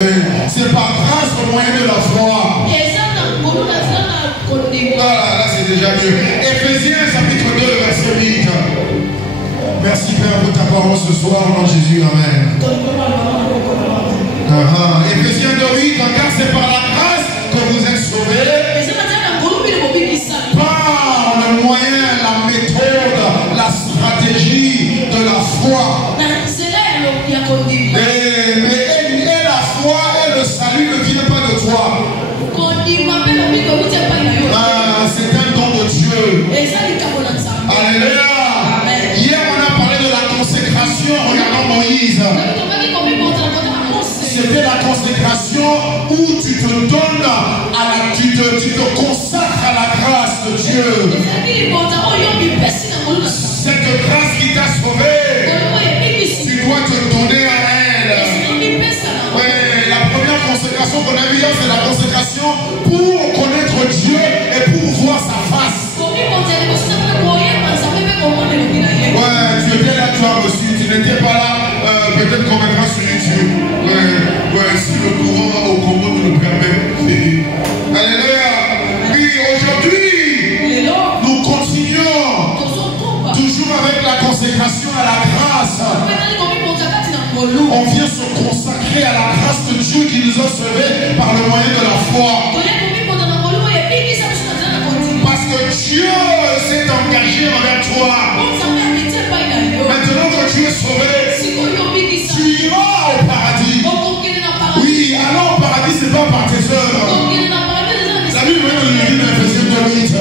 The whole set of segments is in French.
C'est par grâce au moyen de la foi. Voilà, là c'est déjà mieux. Éphésiens chapitre 2, verset 8. Merci Père pour ta parole ce soir, au nom de Jésus, amen. Éphésiens 2, 8, car c'est par la grâce que vous êtes sauvés, par le moyen, la méthode, la stratégie de la foi. Et la foi et le salut ne viennent pas de toi. C'est un don de Dieu. Alléluia. Hier on a parlé de la consécration. Regardons Moïse. C'était la consécration où tu te donnes tu te consacres à la grâce de Dieu. Cette grâce qui t'a sauvé, tu dois te donner à elle. Ouais, la première consécration qu'on a vue hier, c'est la consécration pour connaître Dieu et pour voir sa face. Ouais, tu étais là, tu as reçu, tu n'étais pas là, peut-être qu'on mettra sur YouTube. Ouais, si le courant au Congo nous le permet. Alléluia. Oui, aujourd'hui, nous continuons toujours avec la consécration à la grâce. On vient se consacrer à la grâce de Dieu qui nous a sauvés par le moyen de la foi. Parce que Dieu s'est engagé envers toi. Maintenant que tu es sauvé, tu iras au paradis. Oui, alors au paradis, c'est pas par tes œuvres. La Bible nous le dit dans Éphésiens 2:8.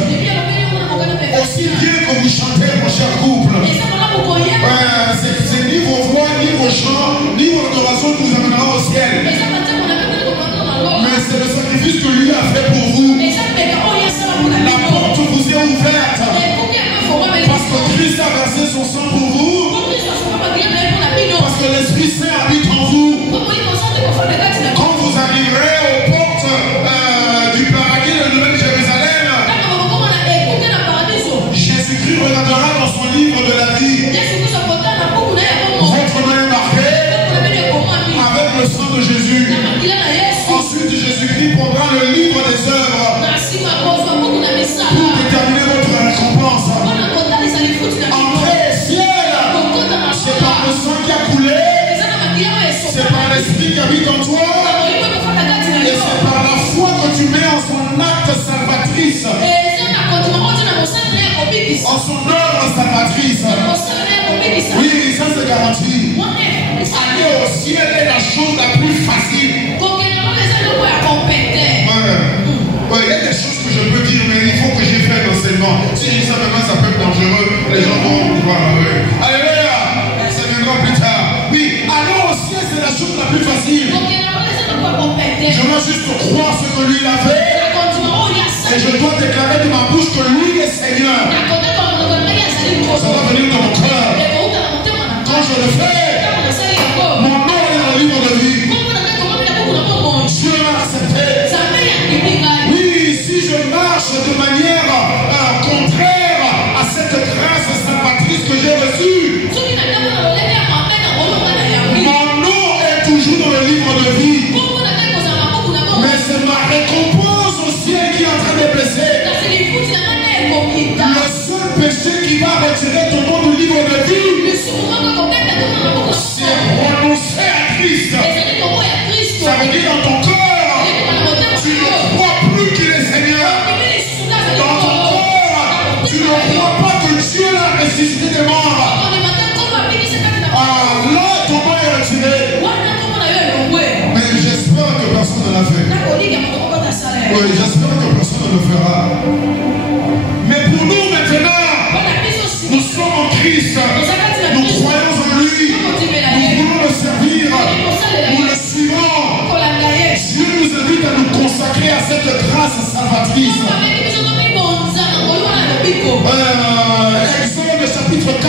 Aussi bien que vous chantez, mon cher couple, c'est ni vos voix, ni vos chants, ni vos adorations qui vous amènera au ciel. Mais c'est le sacrifice que lui a fait pour vous. La porte vous est ouverte. Parce que Christ a versé son sang pour vous. Parce que l'Esprit Saint habite en vous. Quand vous arriverez aux portes du paradis de Nouvelle Jérusalem, Jésus-Christ regardera dans son livre de la vie. Votre nom est marqué avec le sang de Jésus. Ensuite, Jésus-Christ prendra le livre des œuvres pour déterminer votre récompense. Entrez au ciel, c'est par le sang qui a coulé, c'est par l'Esprit qui habite en toi, et c'est par la foi que tu mets en son acte salvatrice, en son œuvre salvatrice. Oui, ça c'est garanti. Aller au ciel est la chose la plus facile. Ouais, il y a des choses que je peux dire, mais il faut que j'y fasse l'enseignement. Si je dis ça maintenant, ça peut être dangereux. Les gens vont voir. Alléluia, ça viendra plus tard. Oui, aller au ciel, c'est la chose la plus facile. Je dois juste croire ce que lui a fait. Et je dois déclarer de ma bouche que lui est Seigneur. Ça va venir dans mon cœur. Quand je le fais, mon nom est dans le livre de vie. Dieu m'a accepté. Oui, si je marche de manière contraire à cette grâce salvatrice que j'ai reçue, mon nom est toujours dans le livre de vie. Mais c'est ma récompense au ciel qui est en train de blesser. Le seul péché qui va retirer ton nom du livre de vie, c'est renoncer à Christ. Ça veut dire dans ton cœur, tu ne crois plus qu'il est Seigneur. Dans ton cœur, tu ne crois pas que Dieu l'a ressuscité des morts. Là, ton nom est retiré. Mais j'espère que personne ne l'a fait. Oui, j'espère que personne ne le fera. Mais pour nous maintenant, nous sommes en Christ. Nous croyons en lui. Nous voulons le servir. Nous le suivons. Dieu nous invite à nous consacrer à cette grâce salvatrice. Exode chapitre 4,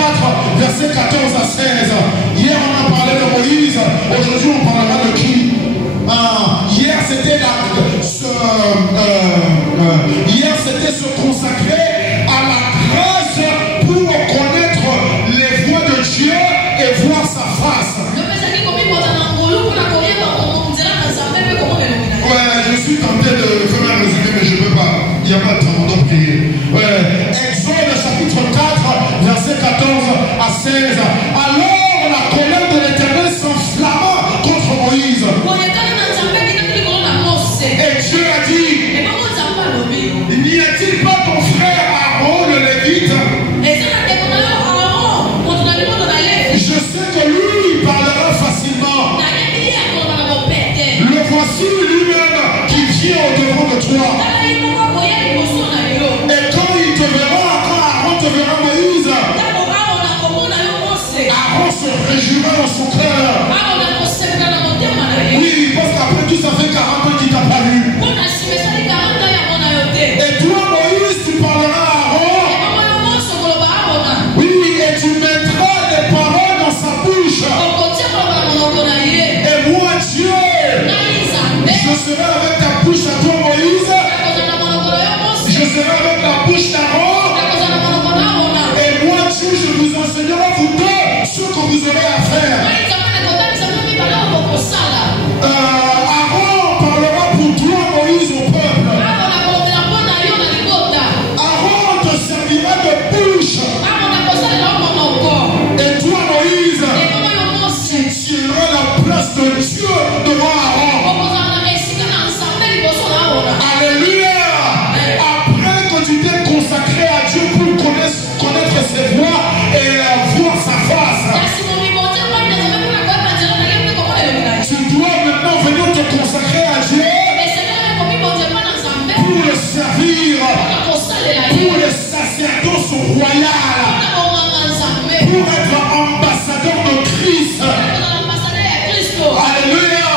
versets 14 à 16. Hier on a parlé de Moïse. Aujourd'hui on parlera de qui? Hier c'était se consacrer à la grâce pour connaître les voies de Dieu et voir sa face. 16. Alors la colère de l'Éternel s'enflamma contre Moïse. Et Dieu a dit, n'y a-t-il pas ton frère Aaron le Lévite? Je sais que lui parlera facilement. Le voici lui-même qui vient au-devant de toi. Et quand il te verra, quand Aaron te verra Moïse, Aaron se réjouira dans son cœur. Oui, parce qu'après tout, ça fait 40 ans qu'il t'a pas vu. Et toi, Moïse, tu parleras à Aaron. Oui, et tu mettras des paroles dans sa bouche. Et moi, Dieu, je serai avec ta bouche à toi, Moïse. Je serai avec la bouche d'Aaron. Et moi, Dieu, je vous enseignerai vous deux ce que vous aurez à faire. Aaron parlera pour toi, Moïse, au peuple. Aaron te servira de bouche. Et toi, Moïse, tu tiendras la place de Dieu devant Aaron. Alléluia. Après que tu t'es consacré à Dieu pour connaître ses voies et voir sa face, tu dois maintenant venir te consacrer à Dieu pour le servir, pour le sacerdoce royal, pour être ambassadeur de Christ. Alléluia.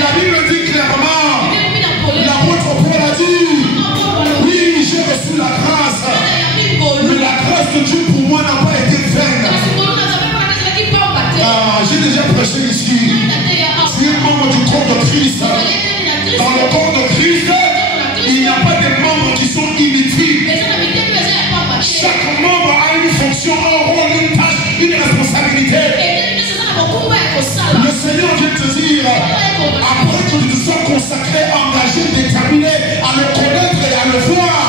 La Bible dit clairement, l'apôtre Paul a dit, oui, j'ai reçu la grâce, mais la grâce de Dieu pour moi n'a pas été vaine. J'ai déjà prêché ici. Tu es membre du corps de Christ. Dans le corps de Christ, il n'y a pas de membres qui sont inutiles. Chaque membre a une fonction, un rôle, une tâche, une responsabilité. Le Seigneur vient te dire, après que tu te sois consacré, engagé, déterminé à le connaître et à le voir,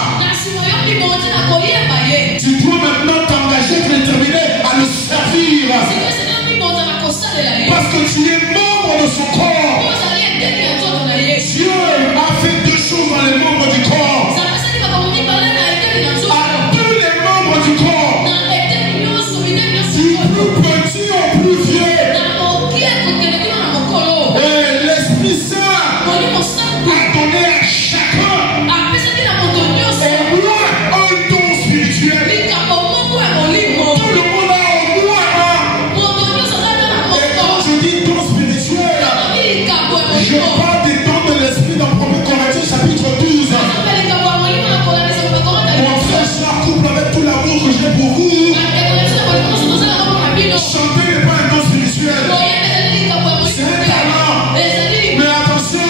tu dois maintenant t'engager, déterminé à le servir. Parce que tu es membre de son corps. Dieu a fait deux choses dans les membres du corps. À tous les membres du corps, du plus petit au plus vieux. Et l'Esprit Saint a donné à chacun au moins un don spirituel. Tout le monde a au moins un. Et quand je dis don spirituel, je parle des dons de l'Esprit dans 1 Corinthiens chapitre 12. Mon frère, cher couple, avec tout l'amour que j'ai pour vous, chanter n'est pas un don spirituel. C'est un talent. Mais attention,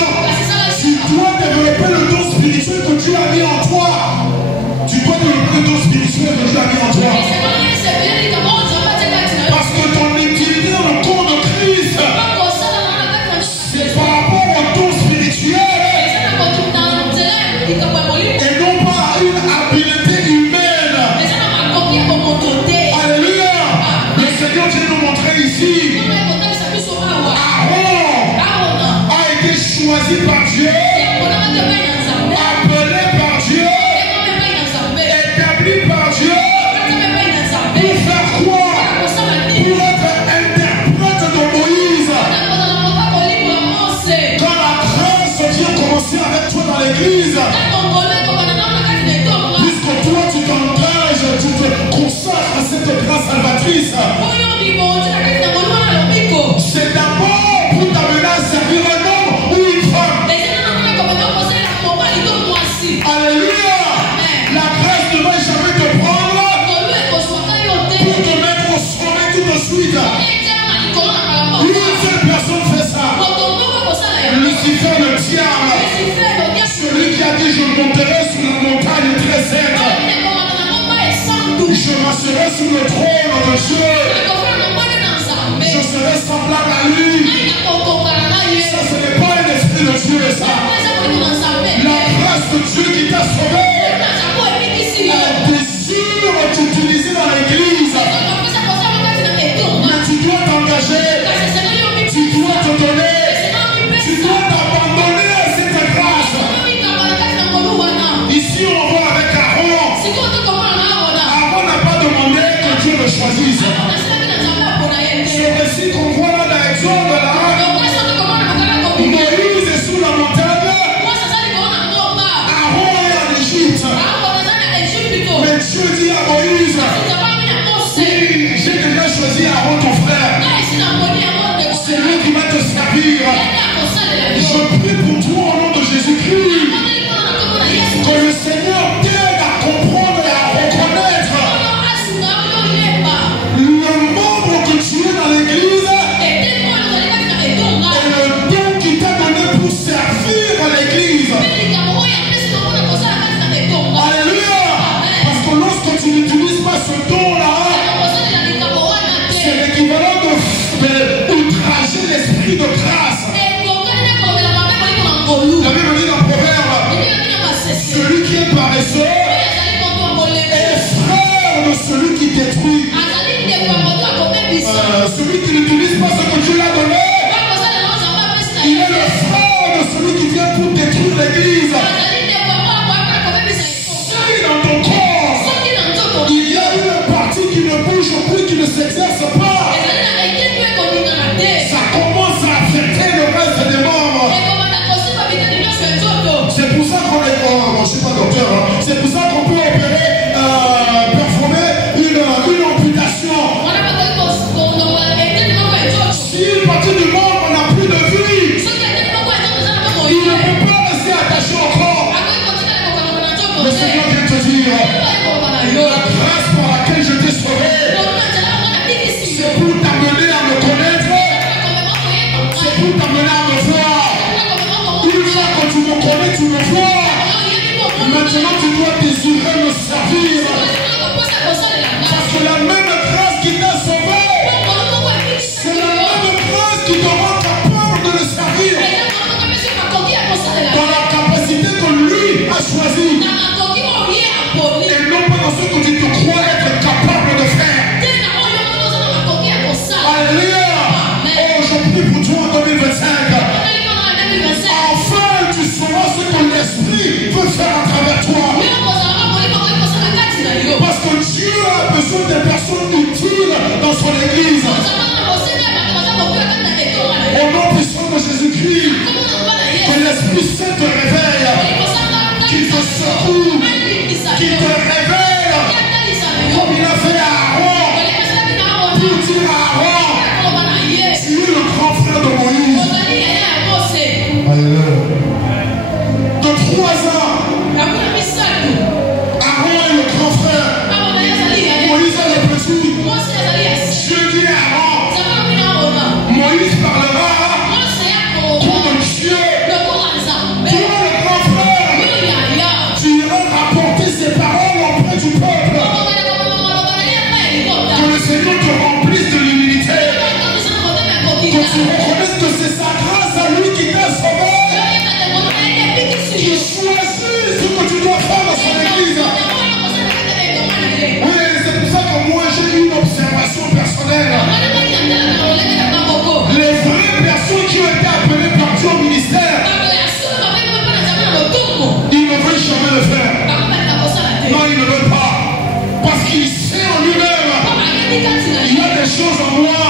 tu dois développer le don spirituel que Dieu a mis en toi. Tu dois développer le don spirituel que Dieu a mis en toi. Parce que ton utilité dans le corps de Christ, c'est par rapport au don spirituel et non pas à une habileté humaine. Alléluia. Le Seigneur vient nous montrer ici. Aaron a été choisi par Dieu, appelé par Dieu, établi par Dieu. Pour faire quoi? Pour être interprète de Moïse. Quand la grâce vient commencer avec toi dans l'église, puisque toi tu t'engages, tu te consacres à cette grâce salvatrice, c'est d'abord pour t'amener à servir un homme ou une femme. Alléluia. La grâce ne va jamais te prendre pour te mettre au sommet tout de suite. Une seule personne fait ça. Lucifer le diable, celui qui a dit je monterai sur la montagne très sainte, je m'asserai sur le trône de Dieu, je serai semblable à lui. Ça, ce n'est pas un esprit de Dieu, ça. La grâce de Dieu qui t'a sauvé désire t'utiliser dans l'église prie pour toi au nom de Jésus-Christ. Que le Seigneur t'aide à comprendre et à reconnaître le membre que tu es dans l'église et le don qui t'a donné pour servir dans l'église. Alléluia. Parce que lorsque tu n'utilises pas ce don-là, c'est l'équivalent d'outrager l'esprit de grâce. La Bible dit dans Proverbe, celui qui est paresseux est frère de celui qui détruit. Celui qui n'utilise pas ce que Dieu l'a donné, il est le frère de celui qui vient pour détruire l'église. Si dans ton corps, il y a une partie qui ne bouge plus, qui ne s'exerce pas, ça commence à affecter le reste des membres. C'est pour ça qu'on est, je ne suis pas docteur, hein. C'est pour ça qu'on peut opérer, performer une amputation. Si une partie du monde n'a plus de vie, il ne peut pas rester attaché au corps. Le Seigneur vient te dire, la grâce par laquelle je t'ai sauvé, c'est pour t'amener à me connaître, c'est pour t'amener à me voir. Une fois que tu me connais, tu me vois. Maintenant, tu dois désirer me servir. Parce que la même grâce qui t'a sauvé, c'est la même grâce qui te rend capable de le servir. Dans la capacité que lui a choisie. Et non pas dans ce que tu te crois être capable de faire. Alléluia. Oh, je prie pour toi en 2025. Enfin, tu sauras ce que l'Esprit peut faire à travers toi. Parce que Dieu a besoin des personnes utiles dans son église. Au nom puissant de Jésus-Christ, que l'Esprit Saint te réveille, qu'il te secoue, qu'il te réveille, comme il a fait à Aaron, pour dire à Aaron, tu es le grand frère de Moïse. Alléluia. De 3 ans, Aaron est le grand frère, Moïse est le petit. Dieu dit à Aaron, Moïse parlera contre Dieu. Tu es le grand frère. Tu iras rapporter ses paroles auprès du peuple. Que le Seigneur te remplisse de l'humilité. Que tu reconnaisses que c'est sa grâce à lui qui t'a sauvé. Qui choisit ce que tu dois faire dans son église. Oui, c'est pour ça que moi j'ai une observation personnelle. Les vraies personnes qui ont été appelées par Dieu au ministère, ils ne veulent jamais le faire. Non, ils ne veulent pas. Parce qu'il sait en lui-même, il y a des choses en moi,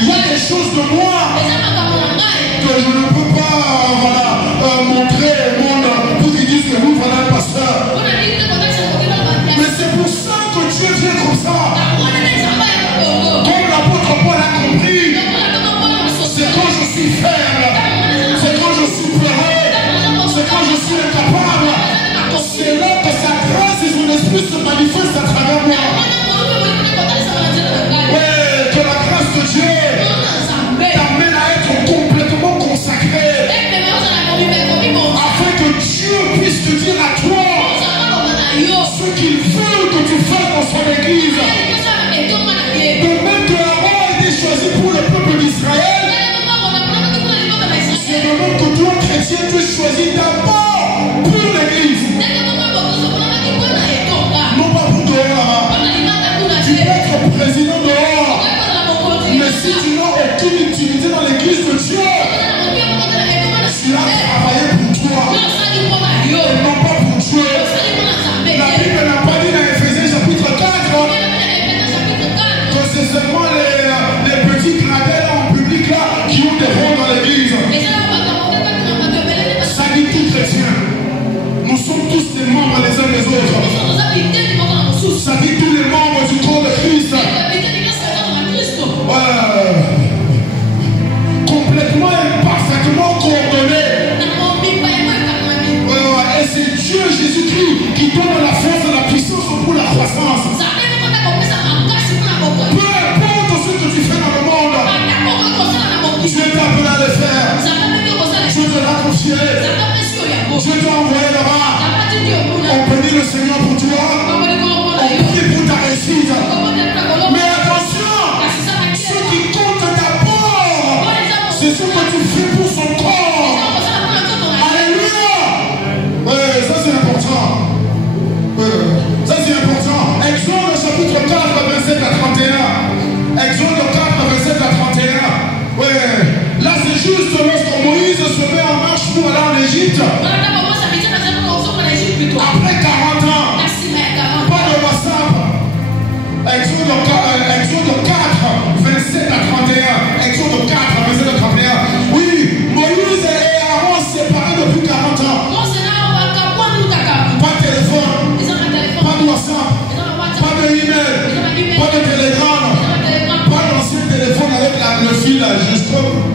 il y a des choses de moi que je ne peux pas montrer au monde pour qu'ils disent que vous, voilà un pasteur. Mais c'est pour ça que Dieu vient comme ça. Comme l'apôtre Paul a compris, c'est quand je suis faible, c'est quand je suis peureux, c'est quand je suis incapable, c'est là que sa grâce et son esprit se manifestent à travers moi. Ouais, que la grâce de Dieu t'amène à être complètement consacré, afin que Dieu puisse te dire à toi ce qu'il veut que tu fasses dans son église. De même que Aaron a été choisi pour le peuple d'Israël, c'est de même que toi, chrétien, tu es choisi d'abord pour l'église. Non pas pour dehors. Tu peux être président dehors, mais si tu n'as aucune utilité dans l'église de Dieu, tu as travaillé pour toi et non pas pour Dieu. La Bible n'a pas dit dans Éphésiens chapitre 4 que c'est seulement les petits gradins en public là qui ont des rôles dans l'église. Ça dit tout chrétien. Nous sommes tous des membres confié. Dieu t'a envoyé là-bas. On bénit le Seigneur pour toi. On prie pour ta réussite. Mais attention, ce qui compte d'abord, c'est ce que tu fais pour son corps. Alléluia. Ouais, ça c'est important. Ça c'est important. Exode chapitre 4, verset à 31. Exode 4, verset à 31. Ouais. Là c'est juste lorsque Moïse se met en marche pour aller en Égypte. Après 40 ans. Pas de WhatsApp. Exode 4, verset à 31. Exode 4, verset à 31. Oui, Moïse et Aaron séparés depuis 40 ans. Pas de téléphone. Pas de WhatsApp. Pas de email. Pas de télégramme. Pas d'ancien téléphone avec le fil là.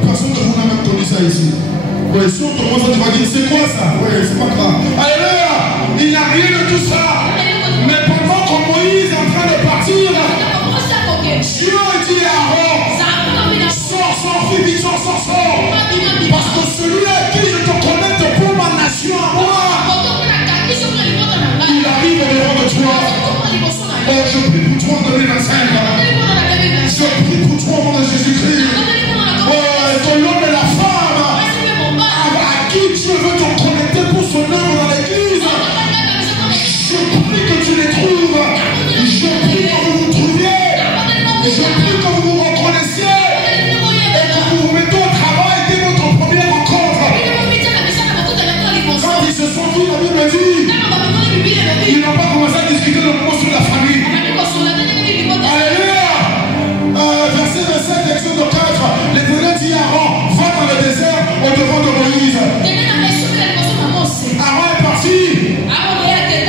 Personne de vous n'a même connu ça ici. Oui, si on te montre ça, tu vas dire c'est quoi ça? Oui, c'est pas grave. Alléluia. Il n'y a rien de tout ça. Mais pendant que Moïse est en train de partir, Dieu dit à Aaron, sors, Philippe, sors. Parce que celui à qui je te connecte pour ma nation à moi, il arrive au devant de toi. Oh, je prie pour toi en 2025. Je prie pour toi au nom de Jésus-Christ. Oh, que l'homme et la femme à qui Dieu veut te connecter pour son œuvre dans l'église, je prie que tu les trouves. Je prie que vous vous trouviez. Je prie que vous vous reconnaissiez et que vous vous mettez au travail dès votre première rencontre. Quand ils se sont vus, la Bible dit, ils n'ont pas commencé à discuter de mots sur la famille. Alléluia. Verset 27, Exode 4. L'Éternel dit à Aaron, va dans le désert au devant de Moïse. Aaron est parti.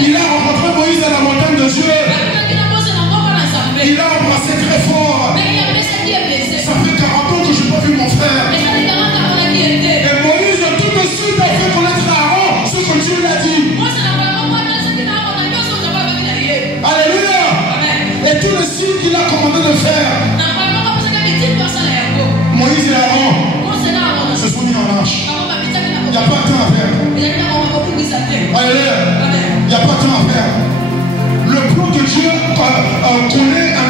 Il a rencontré Moïse à la montagne de Dieu. Il a embrassé très fort. Ça fait 40 ans que je n'ai pas vu mon frère. Et Moïse tout de suite a fait connaître à Aaron ce que Dieu lui a dit. Alléluia. Et tous les signes qu'il a commandé de faire. Moïse et Aaron se sont mis en marche. Il n'y a pas de temps à faire. Alléluia. Il n'y a pas de temps à faire. Le plan de Dieu connaît un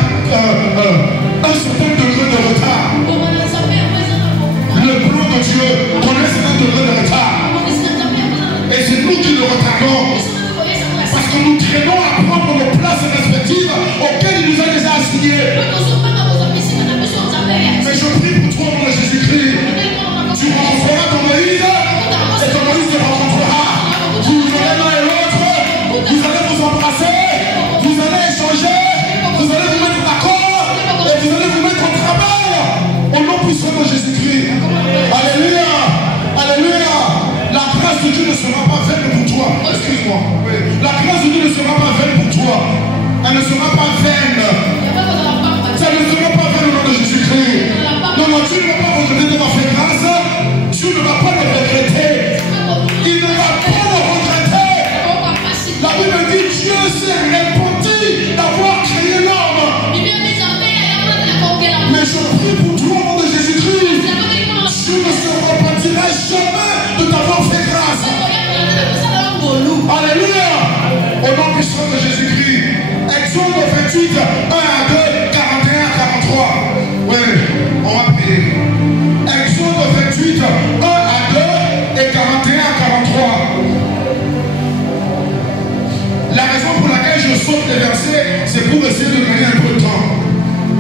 certain degré de retard. Le plan de Dieu connaît un certain degré de retard. Et c'est nous qui le retardons. Parce que nous traînons à prendre nos places respectives auxquelles il nous a déjà assignées. Mais je prie pour toi au nom de Jésus-Christ. Tu rencontreras ton Moïse et ton Moïse te rencontrera. Vous allez l'un et l'autre, vous allez vous embrasser, vous allez échanger, vous allez vous mettre d'accord et vous allez vous mettre au travail au nom puissant de Jésus-Christ. Alléluia. Alléluia. La grâce de Dieu ne sera pas vaine pour toi. Excuse-moi. La grâce de Dieu ne sera pas vaine pour toi. Elle ne sera pas vaine. Ça ne sera pas vaine au nom de Jésus-Christ. Non, Dieu ne va pas regretter d'avoir fait grâce. Dieu ne va pas le regretter. Il ne va pas le regretter. La Bible dit Dieu s'est repenti d'avoir créé l'homme. Mais je prie pour toi au nom de Jésus-Christ. Dieu ne se repentira jamais de t'avoir fait grâce. Alléluia. Au nom puissant de Jésus-Christ. Exode 28, 1 à 2, 41 à 43. Oui, on va prier. Exode 28, 1 à 2 et 41 à 43. La raison pour laquelle je saute les versets, c'est pour essayer de gagner un peu de temps.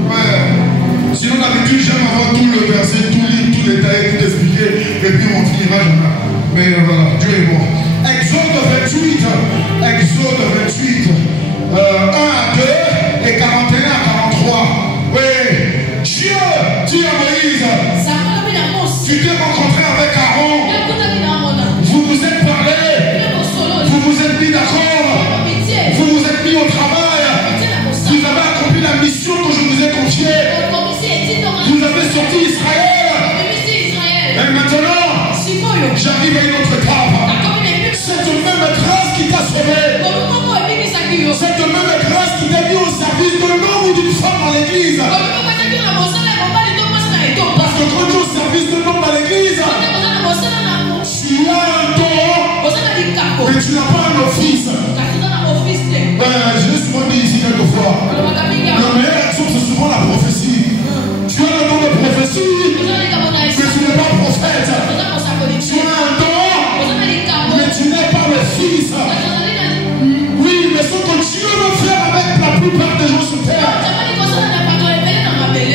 Ouais. Sinon, d'habitude, j'aime avoir tout le verset, tout lire, tout détailler, tout expliquer, et puis on finira. Mais voilà, Dieu est bon. Exode 28, 1 à 2 et 41 à 43. Oui, Dieu dit à Moïse, tu t'es rencontré avec Aaron, vous vous êtes parlé, vous vous êtes mis d'accord, vous vous êtes mis au travail, vous avez accompli la mission que je vous ai confiée, vous avez sorti Israël. Et maintenant, j'arrive à une autre étape. Cette même grâce qui t'a sauvé, cette même grâce qui t'a mis au service de l'homme ou d'une femme dans l'église. Parce que quand tu es au service de l'homme dans l'église, tu as Mais tu n'as pas un office. J'ai souvent dit ici quelquefois. La meilleure action, c'est souvent la prophétie. Tu as le don de prophétie, mais tu n'es pas prophète. Tu as un don, mais tu n'es pas le fils. Oui, mais ce que Dieu veut faire avec la plupart des gens sur terre,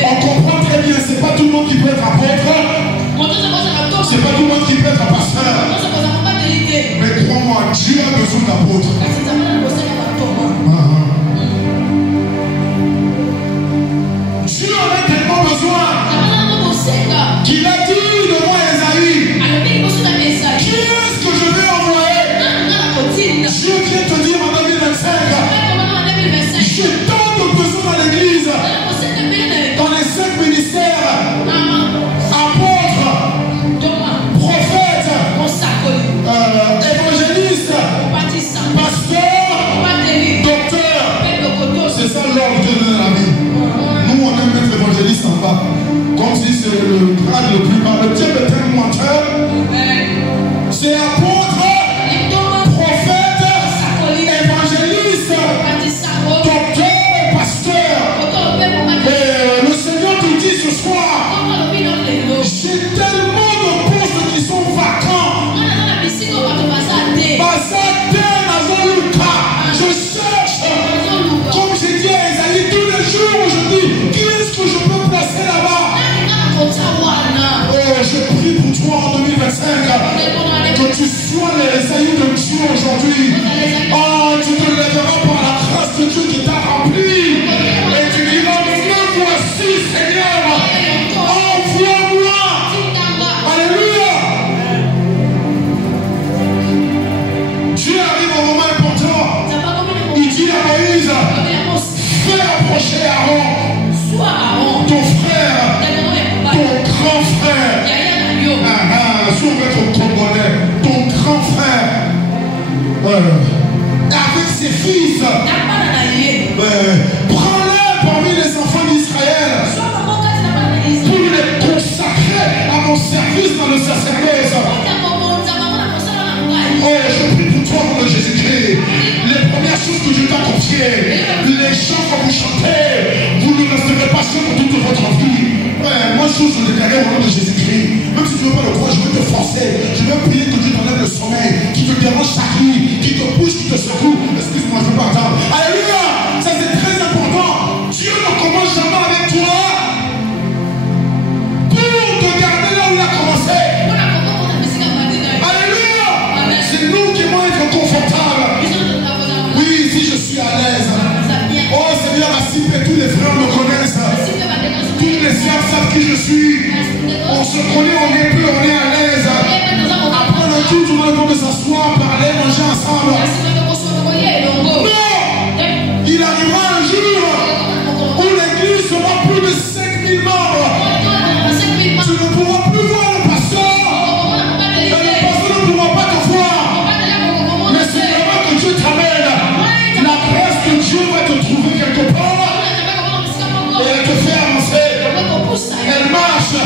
on comprend très bien, c'est pas tout le monde qui peut être apôtre. C'est pas tout le monde qui peut être pasteur. Mais crois-moi, Dieu a besoin d'apôtres. Dieu en a tellement besoin qu'il a dit devant Esaïe, qui est-ce que je vais envoyer? Dieu vient te dire en 2025, j'ai tant de besoins dans l'église, dans les 5 ministères, apôtres, prophètes, évangélistes, pasteurs, docteurs. C'est ça l'ordre de la vie. Nous, on aime mettre évangéliste en bas, comme si c'est le grade le plus bas. Le diable est un menteur. C'est apôtre, prophète, évangéliste, docteur, pasteur. Et le Seigneur te dit ce soir, j'ai tellement de postes qui sont vacants. Je cherche. Comme j'ai dit à Esaïe, tous les jours je dis, qui est-ce que je peux placer là-bas? Oh, je prie pour toi en 2025 que tu sois l'Esaïe de Dieu aujourd'hui. Oh, tu te lèveras par la grâce de Dieu qui t'a rempli. Et tu diras, me voici Seigneur. Envoie-moi. Alléluia. Dieu arrive au moment important. Il dit à Moïse, fais approcher Aaron, ton frère, ton grand frère. Si on veut être congolais, ton grand frère, avec ses fils, prends-les parmi les enfants d'Israël pour les consacrer à mon service dans le sacerdoce. Oh, je prie pour toi, mon Jésus-Christ. Les premières choses que je t'ai confiées, les chants que vous chantez, vous ne resterez pas seul pour toute votre vie. Moi, je vous déclare au nom de Jésus-Christ. Même si tu ne veux pas le croire, je vais te forcer. Je vais prier que Dieu t'enlève le sommeil, qui te dérange chaque nuit, qui te pousse, qui te secoue. Excuse-moi, je ne peux pas attendre. Alléluia! Ça, c'est très important. Dieu ne commence jamais avec toi pour te garder là où il a commencé. Alléluia! C'est nous qui vont être confortables. Oui, si je suis à l'aise. Oh Seigneur, Assip et tous les frères me connaissent. Tous les sœurs savent qui je suis. On se connaît, on est peu, on est à l'aise. Après le tout le monde peut s'asseoir, parler, manger ensemble. Non! Il arrivera un jour où l'église sera plus de 5000 membres. Tu ne pourras plus voir le pasteur. Et le pasteur ne pourra pas te voir. Mais c'est vraiment que Dieu t'amène. La grâce de Dieu va te trouver quelque part. Et elle te fait avancer. Elle marche.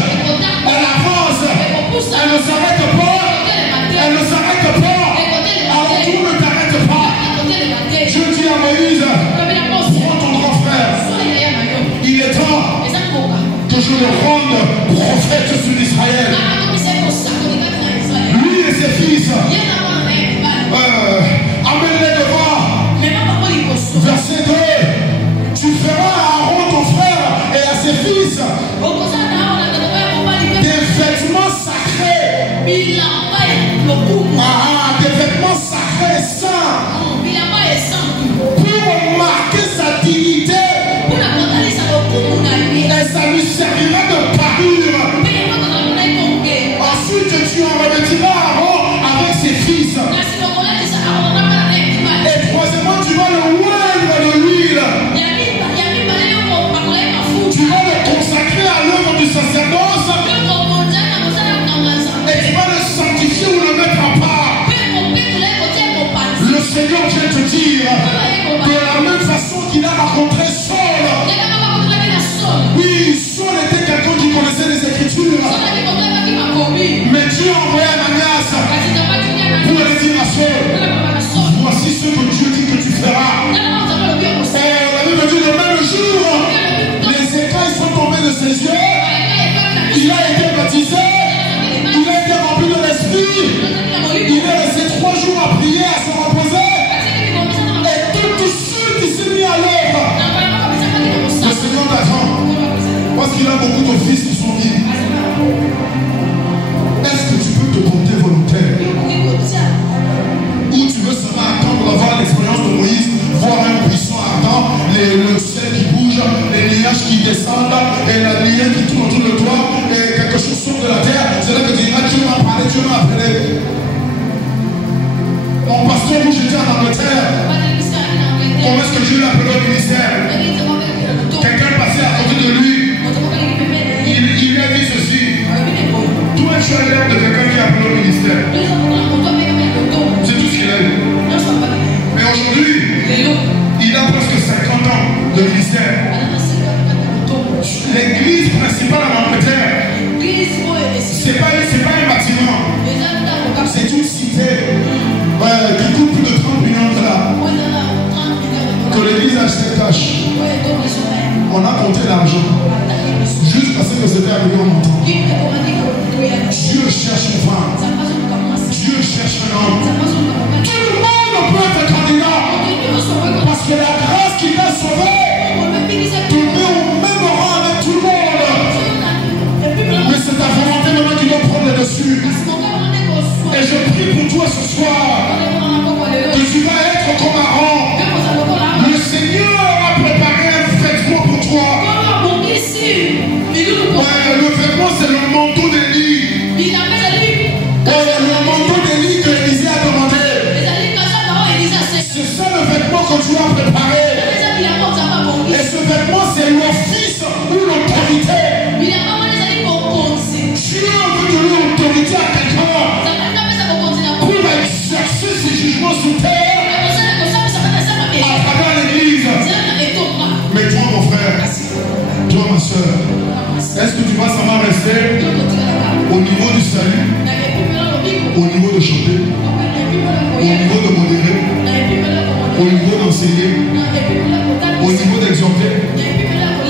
Elle avance. Elle ne s'arrête pas. Elle ne s'arrête pas. Alors tout ne t'arrête pas. Je dis à Moïse, prends ton grand frère. Il est temps que je le rende prophète sur Israël. Lui et ses fils. Amène-les devant. Verset 2. Tu feras à Aaron ton frère et à ses fils des vêtements sacrés. Des vêtements sacrés saints. Pour marquer sa dignité. Et ça lui servira de parure. Ensuite tu en revêtiras Aaron avec ses fils. Et troisièmement tu vas le oindre de l'huile. Tu vas le consacrer à l'œuvre du sacerdoce. Et tu vas le sanctifier ou le mettre à part. Le Seigneur vient te dire de la même façon qu'il a rencontré Saul. Oui, Saul était quelqu'un qui connaissait les Écritures. Mais Dieu a envoyé Ananias pour le dire à Saul. offices qui sont vides. Est-ce que tu peux te porter volontaire? Ou tu veux seulement attendre d'avoir l'expérience de Moïse, voir un buisson ardent, le ciel qui bouge, les nuages qui descendent, et la lumière qui tourne autour de toi, et quelque chose sort de la terre? C'est là que tu dis, ah, Dieu m'a parlé, Dieu m'a appelé. Mon pasteur, où j'étais en Angleterre, comment est-ce que Dieu l'a appelé au ministère? Quelqu'un passait à côté de lui. Il lui a dit ceci. Toi, tu as l'air de quelqu'un qui a appelé au ministère. C'est tout ce qu'il a dit. Mais aujourd'hui, il a presque 50 ans de ministère. L'église principale en Angleterre, c'est pas un bâtiment. C'est une cité qui coûte plus de 30 millions de dollars. Que l'église a acheté cash. On a compté l'argent. Juste parce que c'était arrivé en montant. Dieu cherche une femme. Dieu cherche un homme. Tout le monde peut être candidat. Parce que la grâce qui t'a sauvé te met au même rang avec tout le monde. Mais c'est ta volonté maintenant qui doit prendre le dessus. Et je prie pour toi ce soir que tu vas être comme Aaron. Le Seigneur a préparé un vêtement pour toi. Le vêtement, c'est le manteau d'Élie. Le manteau d'Élie que Élisée a demandé. C'est ça le vêtement que tu as préparé. Et ce vêtement, c'est l'office ou l'autorité. Dieu veut donner l'autorité à quelqu'un pour exercer ses jugements sous terre à travers l'église. Mais toi, mon frère, toi, ma soeur, est-ce que tu vas seulement rester au niveau du salut, au niveau de chanter, au niveau de modérer, au niveau d'enseigner, au niveau d'exhorter?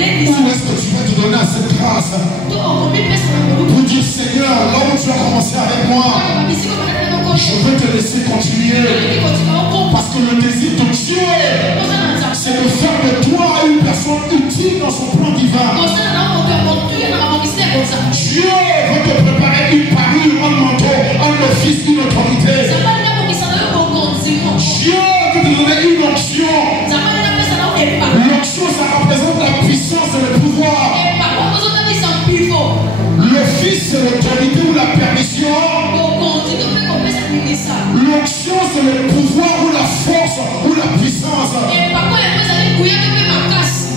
Où est-ce que tu vas te donner à cette grâce pour dire, Seigneur, là où tu as commencé avec moi, je veux te laisser continuer? Parce que le désir de Dieu, c'est de faire de toi une personne utile dans son plan divin. Dieu veut te préparer une parure, un manteau, un office, une autorité. Dieu veut te donner une onction. L'onction, ça représente la puissance et le pouvoir. L'office, c'est l'autorité ou la permission. L'onction, c'est le pouvoir ou la force ou la puissance.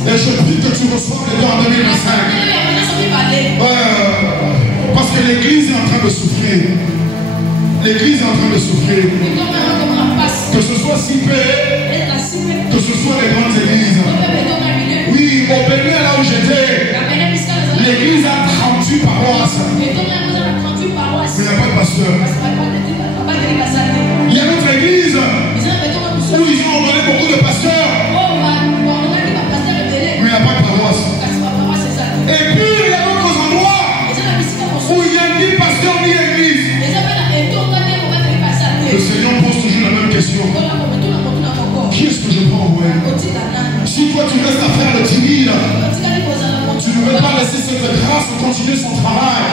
Et je prie que tu reçoives les deux en 2025. Parce que l'église est en train de souffrir. L'église est en train de souffrir. Que ce soit CIPE, que ce soit les grandes églises. Oui, au Bénin, là où j'étais, l'église a 38 paroisses. Mais il n'y a pas de pasteur. Il y a notre église où ils ont envoyé beaucoup de pasteurs. Mais il n'y a pas de paroisse. Et puis il y a d'autres endroits où il n'y a ni pasteur ni église. Le Seigneur pose toujours la même question. Qui est-ce que je prends? Si toi tu restes à faire le timide, tu ne veux pas laisser cette grâce continuer son travail.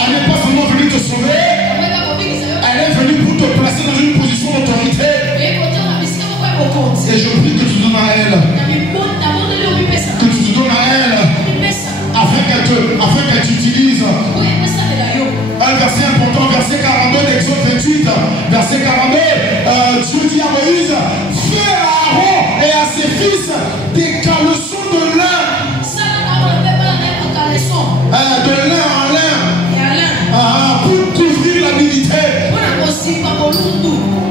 Elle n'est pas seulement venue te sauver, elle est venue pour te placer dans une position d'autorité. Et je prie que tu donnes à elle. Que tu te donnes à elle. Afin qu'elle t'utilise. Un verset important, verset 42 d'Exode 28. Verset 42, Dieu dit à Moïse, fais à Aaron et à ses fils des caleçons de lin. De lin en lin. Pour couvrir la milité.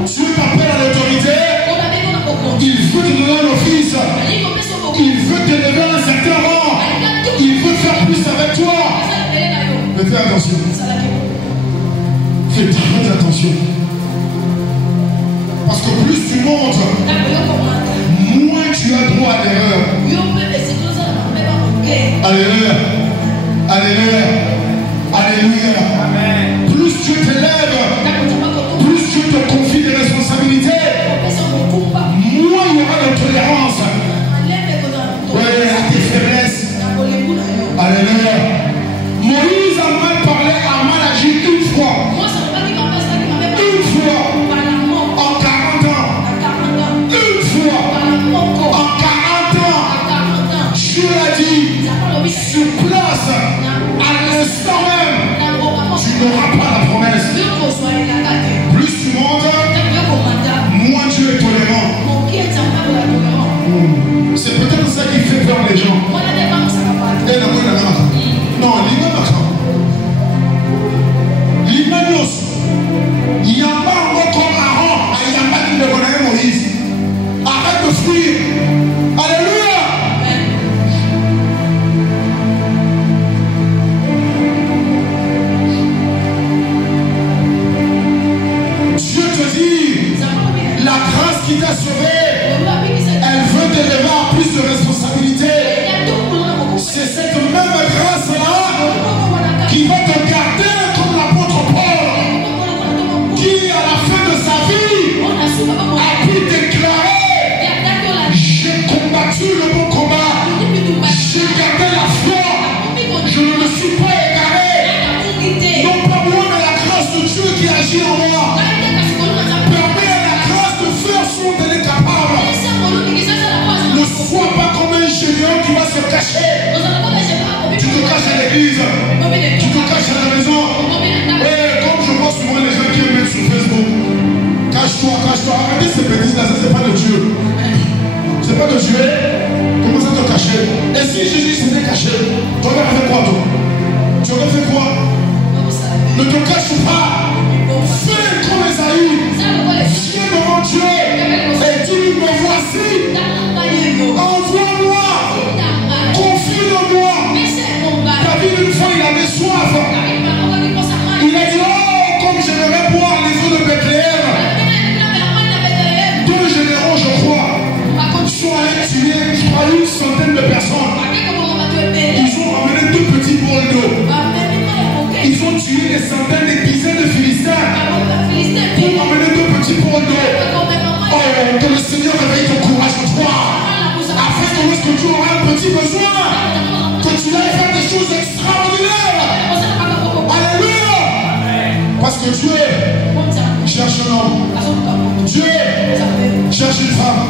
Dieu t'appelle à l'autorité. Il veut te donner l'office. Il veut te lever à un certain rang. Il veut faire plus avec toi. Mais fais attention. Fais très attention. Parce que plus tu montes, moins tu as droit à l'erreur. Alléluia. Alléluia. Alléluia. Plus tu t'élèves, plus tu te confies des responsabilités, moins il y aura de tolérance. Oui, à tes faiblesses. Alléluia. qui t'a sauvé, elle veut t'élever à plus de responsabilités. C'est cette même grâce-là qui va te garder comme l'apôtre Paul, qui à la fin de sa vie a pu déclarer: j'ai combattu le bon combat, j'ai gardé la foi, je ne me suis pas égaré. Non pas moi, mais la grâce de Dieu qui agit en moi permet à la grâce de faire son qu'elle est capable. Ne sois pas comme un géant qui va se cacher. Tu te caches à l'église, tu te caches à la maison. Et comme je vois souvent les gens qui me mettent sur Facebook: cache-toi, cache-toi. Arrêtez ces bêtises là, ça c'est pas de Dieu. C'est pas de Dieu. Comment ça te cacher? Et si Jésus s'était caché, tu aurais fait quoi toi? Tu aurais fait quoi? Ne te cache pas. Fais comme Esaïe. Viens devant Dieu et dis: me voici. Envoie-moi. Confie-le-moi. David, une fois, il avait soif. Il a dit: oh, comme j'aimerais boire les eaux de Bethléem. 2 généraux, je crois, sont allés tuer, je crois, 100 de personnes. Ils ont ramené 2 petits bols d'eau. Ils ont tué des centaines, des dizaines de Philistins pour ramener 2 petits bols d'eau. Oh, que le Seigneur réveille ton courage en toi, afin que lorsque tu auras un petit besoin, que tu ailles faire des choses extraordinaires. Alléluia. Parce que Dieu cherche un homme, Dieu cherche une femme.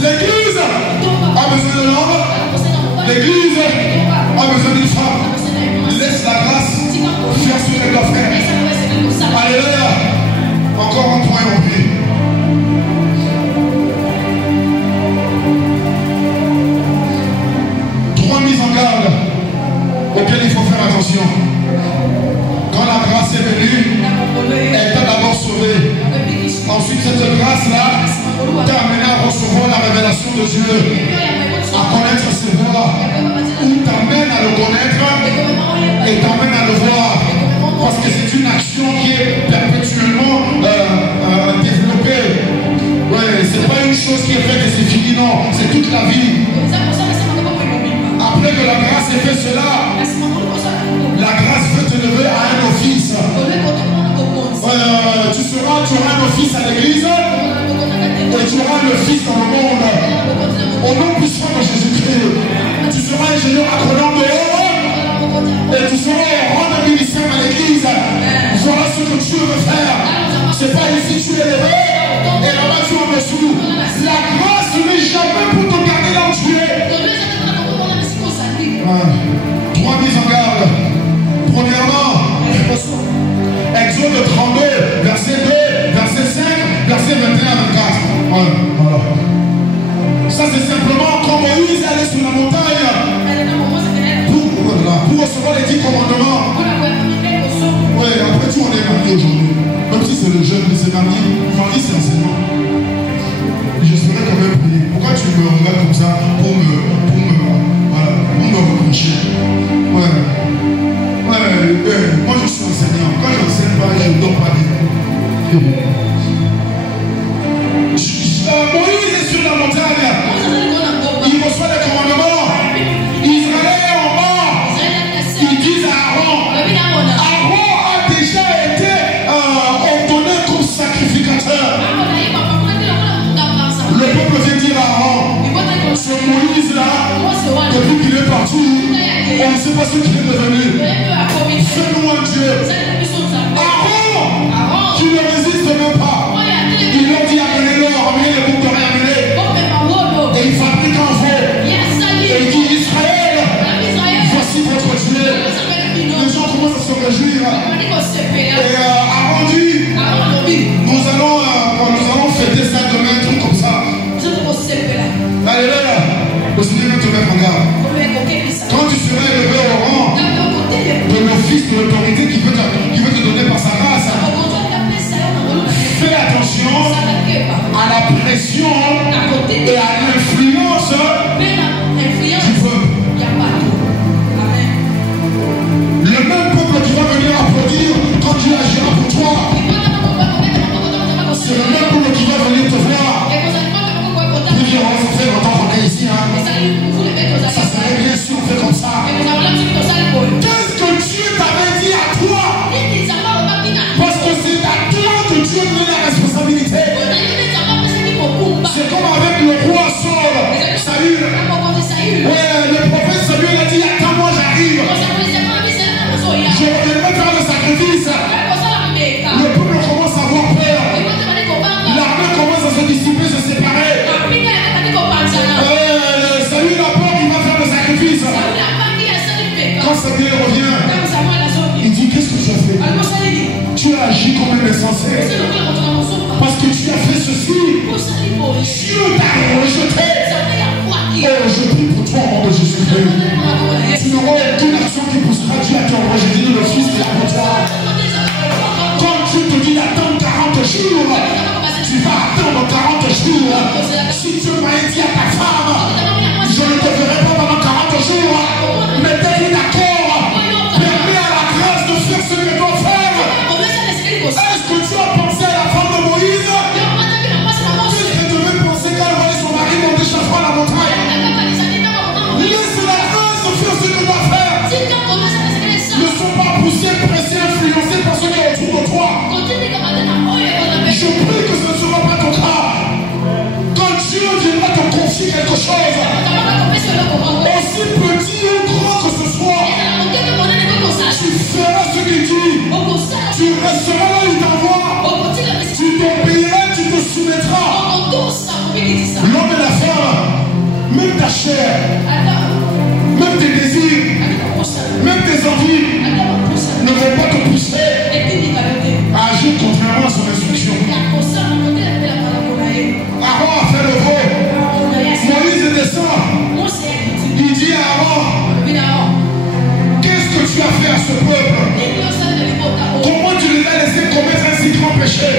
L'église a besoin de l'homme, l'église a besoin d'une femme. Laisse la grâce faire ce qu'elle doit faire. Alléluia. Encore un point, mon pied. 3 mises en garde auxquelles il faut faire attention. Quand la grâce est venue, elle t'a d'abord sauvé. Ensuite, cette grâce-là t'a amené à recevoir la révélation de Dieu, à connaître ses voies, ou t'amène à le connaître et t'amène à le voir. Parce que c'est une action qui est perpétuellement développée. Ouais, c'est pas une chose qui est faite et c'est fini, non, c'est toute la vie. Après que la grâce ait fait cela, la grâce veut te lever à un office. Tu auras un office à l'église et tu auras un office dans le monde. Au nom puissant de Jésus-Christ, tu seras ingénieur agronome dehors et tu seras au rang de ministère à l'église. Voilà ce que Dieu veut faire. C'est pas ici tu es élevé et là-bas tu es en dessous. La grâce n'est jamais pour te garder là où tu es. 3 mises en garde. Premièrement, Exode 32, verset 2, verset 5, verset 21 à 24. Voilà. Ça c'est simplement quand Moïse est allé sur la montagne pour recevoir les 10 commandements. Oui, après tout on est marié aujourd'hui. Même si c'est le jeune, mais c'est marié. Marié c'est enseignement. J'espérais quand même prier. Pourquoi tu me regardes comme ça pour me reprocher? Ouais. Moi je suis enseignant. Quand je n'enseigne pas, je ne dors pas bien. Moïse est sur la montagne. Il reçoit les commandements. Israël est en bas. Ils disent à Aaron. Aaron a déjà été ordonné comme sacrificateur. Le peuple vient dire à Aaron: ce Moïse là, depuis qu'il est parti, on ne sait pas ce qu'il est devenu. Fais-nous un Dieu. Aaron, qui ne résiste même pas, il leur dit: amenez-le, amenez les boucs d'oreilles, amenez. Et il fabrique un veau. Et il dit: Israël, voici votre Dieu. Les gens commencent à se réjouir. Et Aaron dit: nous allons fêter ça demain, un truc comme ça. Alléluia. Le Seigneur va te mettre en garde. Quand tu seras élevé au rang de l'office, de l'autorité qui veut te donner par sa grâce, fais attention à la pression et à l'influence du peuple. Le même peuple qui va venir applaudir quand Dieu agira pour toi, c'est le même peuple qui va venir te voir agis comme un insensé. Parce que tu as fait ceci. Dieu t'a rejeté. Oh, je prie pour toi au nom de Jésus-Christ. Tu n'auras aucune action qui poussera Dieu à te rejeter le fils de la toi. Quand Dieu te dit d'attendre 40 jours, tu vas attendre 40 jours. Si Dieu m'a dit à ta femme, je ne te ferai pas pendant 40 jours, mais t'es d'accord, permets à la grâce de faire ce que doit faire. Est-ce que tu as pensé à la femme de Moïse? Qu'est-ce que devait penser quand elle voyait son mari monter chaque fois à la montagne? Laisse la grâce de faire ce que doit faire. Ne sois pas poussé, pressé, influencé par ceux qui sont autour de toi. Je prie que ce ne sera pas ton cas. Quand Dieu viendra te confier quelque chose, aussi petit ou grand que ce soit, tu feras ce qu'il dit. Tu resteras là où il t'envoie. Tu t'obéiras, tu te soumettras. L'homme et la femme, même ta chair, même tes désirs, même tes envies ne vont pas te pousser à agir contrairement à son instruction. Aaron a fait le veau. Moïse descend. Il dit à Aaron, qu'est-ce que tu as fait à ce peuple? Comment tu les as laissés commettre un si grand péché?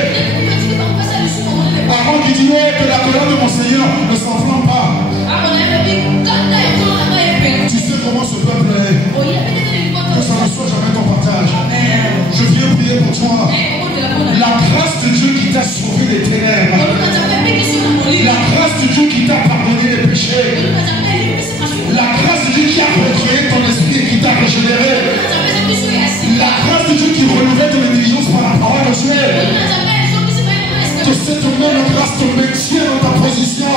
Aaron qui dit, oh, que la colère de mon Seigneur ne s'enflamme pas. Tu sais comment ce peuple est. Que ça ne soit jamais ton partage. Je viens prier pour toi. La grâce de Dieu qui t'a sauvé des ténèbres. La grâce de Dieu qui t'a pardonné les péchés. La grâce de Dieu qui a recréé ton esprit et qui t'a régénéré. La grâce de Dieu qui renouvelle ton intelligence par la parole de Dieu. Que cette même grâce te maintient dans ta position.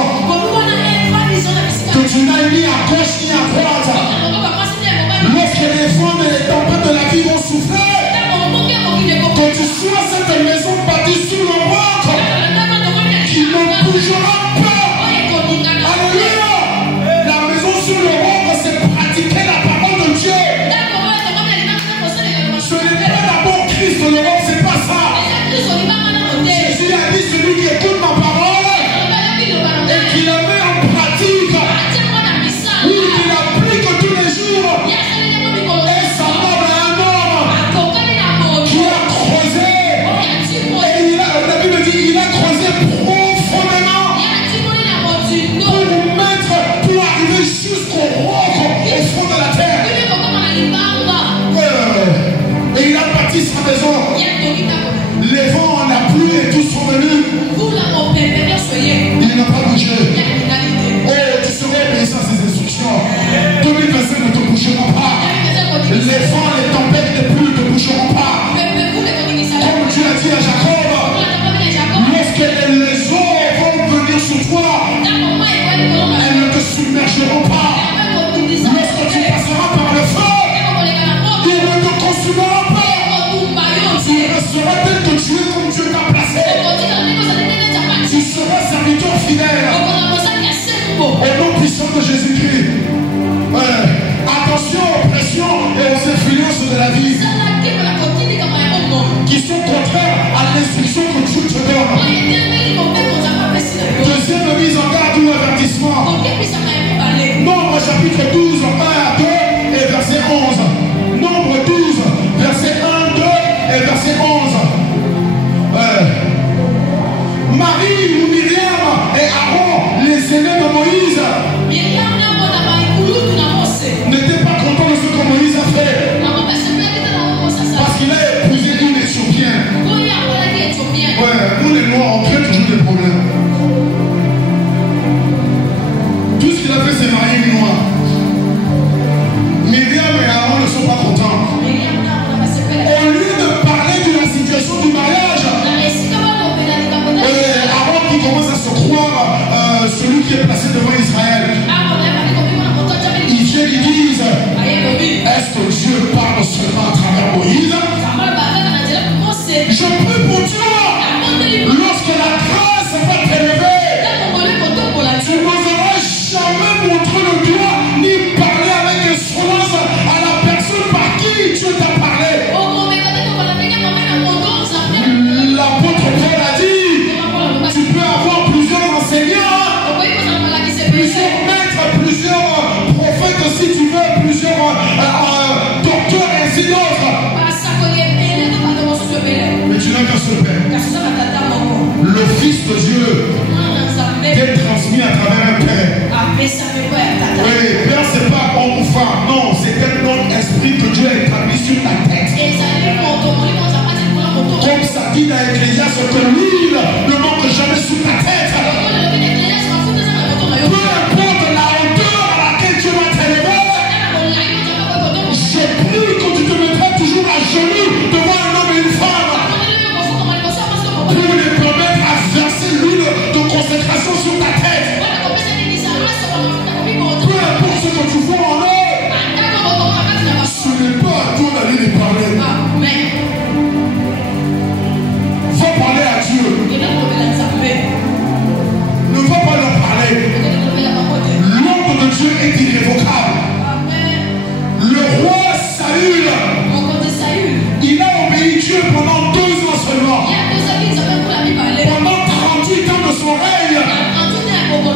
Que tu n'ailles ni à gauche ni à droite. Lorsque les vents et les tempêtes de la vie vont souffler, que tu sois cette maison bâtie sur le roc qui ne bougera pas. Alléluia. La maison sur le roc, c'est pratiquer la parole de Dieu. Ce n'est pas d'abord Christ le roc, c'est pas ça. Jésus a dit, celui qui écoute ma parole et qui la met en pratique, oui, qui l'applique tous les jours, est semblable à un homme qui a creusé. Et la Bible dit, il a creusé profondément pour arriver jusqu'au roc, au fond de la terre. Et il a bâti sa maison. Les vents, la pluie et tout sont venus. Il n'a pas bougé. Oh, tu serais obéissant à ses instructions. 2025 ne te bougera pas. Les vents, les tempêtes, les pluies ne te bougeront pas. Comme tu l'as dit à Jacob, lorsque les eaux vont venir sur toi, elles ne te submergeront pas. Lorsque tu passeras par le feu, il ne te consumera pas. Tu resteras tel que tu es, comme Dieu t'a placé. Tu seras serviteur fidèle. Au nom puissant de Jésus-Christ. Attention aux pressions et aux influences de la vie qui sont contraires à l'instruction que Dieu te donne. Deuxième mise en garde ou avertissement. Nombre chapitre 12, 1 à 2 et verset 11. Nombre 12, verset 1, 2 et verset 11. Marie ou Myriam et Aaron, les aînés de Moïse, n'étaient pas contents de ce que Moïse a fait. Parce qu'il a épousé une Éthiopienne. Ouais, nous les Noirs, on crée toujours des problèmes. Tout ce qu'il a fait, c'est marier une Noire. Myriam et Aaron ne sont pas contents. Au lieu de parler de la situation du mariage, Aaron qui commence à se croire celui qui est placé devant Israël, il vient lui dire, est-ce que Dieu parle seulement à travers Moïse? Je prie pour toi, lorsque la grâce va t'élever, tu n'oseras jamais montrer le doigt ni parler avec insolence à la personne par qui Dieu t'a parlé. seul Père. Le Fils de Dieu est transmis à travers un Père. Oui, Père, c'est pas homme ou femme. Non, c'est un autre esprit que Dieu a établi sur ta tête. Comme ça dit dans Ecclésiaste que l'huile ne manque jamais sur ta tête. Peu importe la hauteur à laquelle Dieu va t'élever, je prie que tu te mettras toujours à genoux devant un homme et une femme pour les permettre à verser l'huile de consécration sur ta tête. Peu importe ce que tu vois en eux, ce n'est pas à toi d'aller les parler. Va parler à Dieu. Ne va pas leur parler. L'ordre de Dieu est irrévocable. Le roi Saül, il a obéi Dieu pendant 2 ans seulement. Pendant 38 ans de son règne,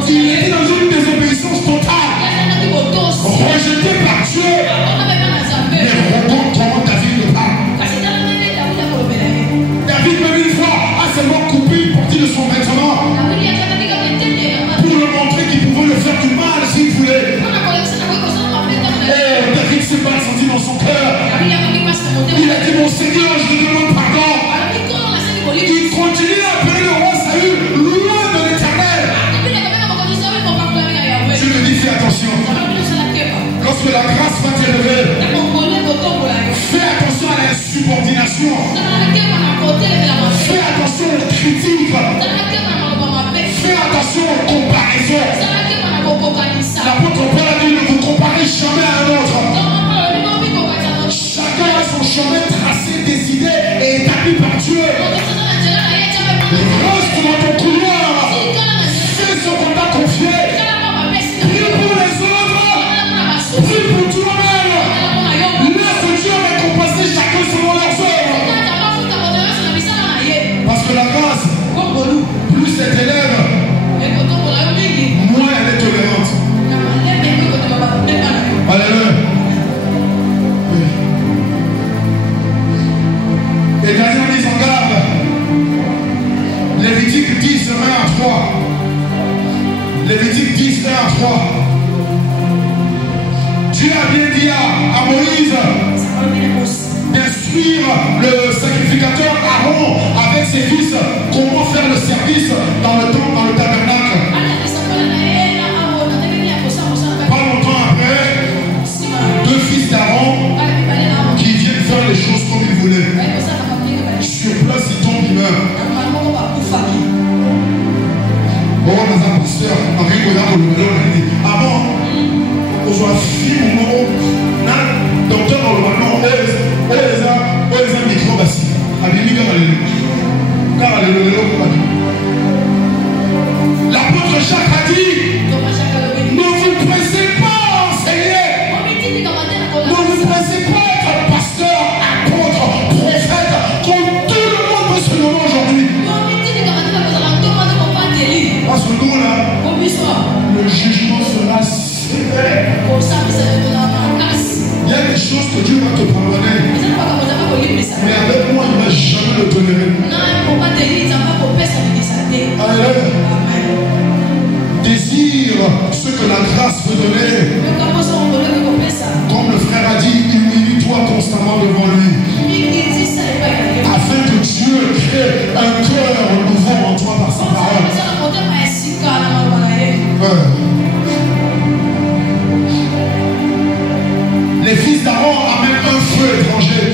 il était dans une désobéissance totale. Rejeté par Dieu. Mais regarde comment David le parle. David, même une fois, a seulement coupé une partie de son vêtement pour lui montrer qu'il pouvait le faire du mal s'il voulait. Oh, David s'est pas senti dans son cœur. Il a dit, mon Seigneur, je te demande pardon. Il continue à appeler le roi Saül loin de l'Éternel. Je te dis, fais attention. Lorsque la grâce va t'élever, fais attention à l'insubordination. Fais attention aux critiques. Fais attention aux comparaisons. L'apôtre Paul a dit, ne vous comparez jamais à un autre. Chacun a son chemin tracé, décidé et établi par Dieu. Reste dans ton couloir. Fais ce qu'on t'a confié. Prie pour les autres. Prie pour toi-même. Laisse Dieu récompenser chacun selon leurs œuvres. Parce que la grâce, plus elle t'élève, moins elle est tolérante. Alléluia. Oui. Et Daniel mise en garde. Lévitique 10, 1 à 3. Lévitique 10, 1 à 3. Dieu a bien dit à Moïse d'instruire le sacrificateur Aaron avec ses fils comment faire le service dans le temple, dans le tabernacle. Pas longtemps après, 2 fils d'Aaron qui viennent faire les choses comme ils voulaient. Sur place, ils tombent, ils meurent. Oh, dans un pasteur, en rigolant, on le dit. Ah bon? On soit film, docteur, on le dit. L'apôtre Jacques a dit, ne vous pressez pas à enseigner. Ne vous pressez pas à être pasteur, apôtre, prophète, comme tout le monde peut se nommer aujourd'hui. Parce que nous là, le jugement sera sévère. Il y a des choses que Dieu va te pardonner. Mais avec moi, il ne va jamais le tolérer. Alléluia. Désire ce que la grâce veut donner. Comme le frère a dit, humilie-toi constamment devant lui. Afin que Dieu crée un cœur nouveau en toi par sa parole. Les fils d'Aaron amènent un feu étranger.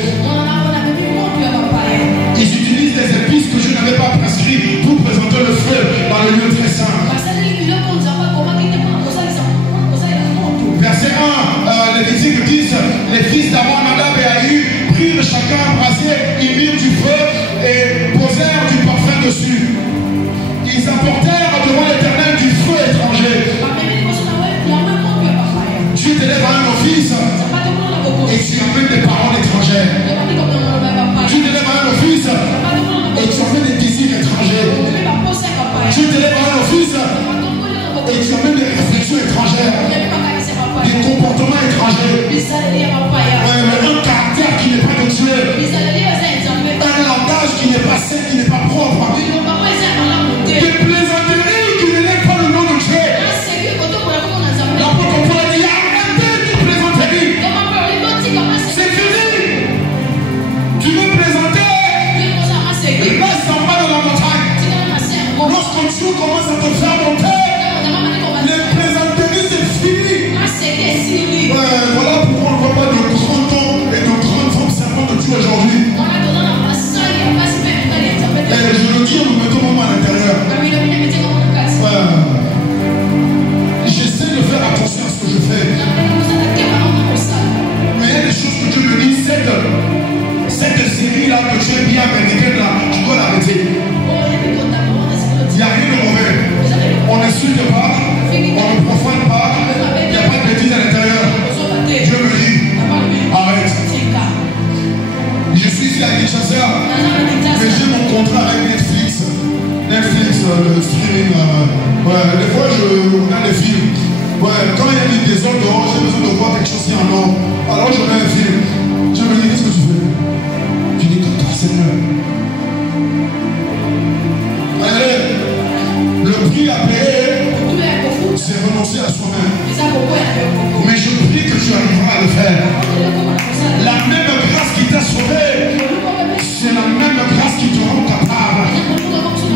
Ils utilisent des épices que Dieu n'avait pas prescrites pour présenter le feu dans le lieu très saint. Verset 1, Lévitique 10, les fils d'Aaron, Nadab et Abihu prirent chacun un brasier, ils mirent du feu et posèrent du parfum dessus. Ils apportèrent devant l'Éternel du feu étranger. Dieu t'élève à un office et tu amènes des paroles étrangères. Dieu t'élève à un office et tu amènes des désirs étrangers. Dieu t'élève à un office et tu amènes des réflexions étrangères, des comportements étrangers, un caractère qui n'est pas de Dieu, un langage qui n'est pas sain. Lorsque Dieu commence à te faire monter, les plaisanteries, c'est fini. Ouais, voilà pourquoi on ne voit pas de grands hommes et de grandes femmes servantes de Dieu aujourd'hui. Et je le dis en me mettant moi à l'intérieur. Ouais. J'essaie de faire attention à ce que je fais. Mais il y a des choses que Dieu me dit, cette série-là que tu es bien américaine là, tu dois l'arrêter. Il n'y a rien de mauvais. On n'insulte pas, on ne profane pas, il n'y a pas de bêtises à l'intérieur. Dieu me dit, arrête. Je suis ici à Kinshasa, mais j'ai mon contrat avec Netflix. Netflix, le streaming. Ouais, des fois je regarde des films. Ouais, quand il y a des désordres dehors, j'ai besoin de voir quelque chose qui est en or. Alors je regarde un film. Dieu me dit, qu'est-ce que tu fais? Je dis, comme toi, Seigneur. Allez, le prix à payer, c'est renoncer à soi-même. Mais je prie que tu arriveras à le faire. La même grâce qui t'a sauvé, c'est la même grâce qui te rend capable.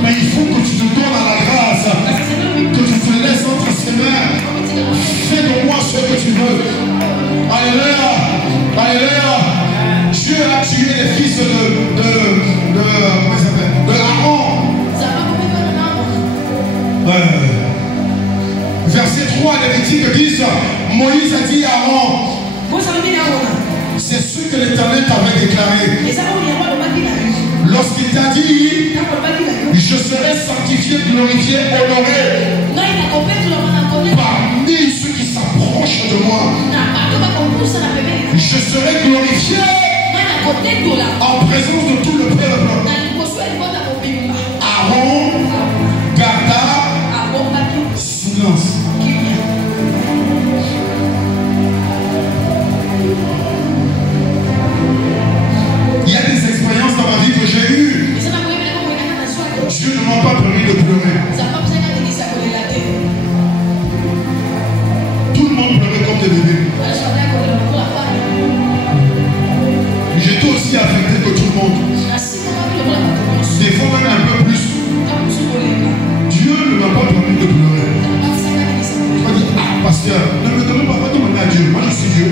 Mais il faut que tu te donnes à la grâce, que tu te laisses entre ses mains. Fais de moi ce que tu veux. Alléluia. Alléluia. Dieu a tué les fils de Aaron. Verset 3 de Lévitique 10, Moïse a dit à Aaron, c'est ce que l'Éternel t'avait déclaré. Lorsqu'il t'a dit, je serai sanctifié, glorifié, honoré parmi ceux qui s'approchent de moi. Je serai glorifié en présence de tout le peuple. Aaron garda silence. Il y a des expériences dans ma vie que j'ai eues. Dieu ne m'a pas permis de pleurer. Tout le monde pleurait comme des bébés. J'étais aussi affecté que tout le monde. Des fois même un peu plus. Dieu ne m'a pas permis de pleurer. Tu vas dire, ah pasteur, ne me donne pas demander à Dieu. Moi je suis Dieu.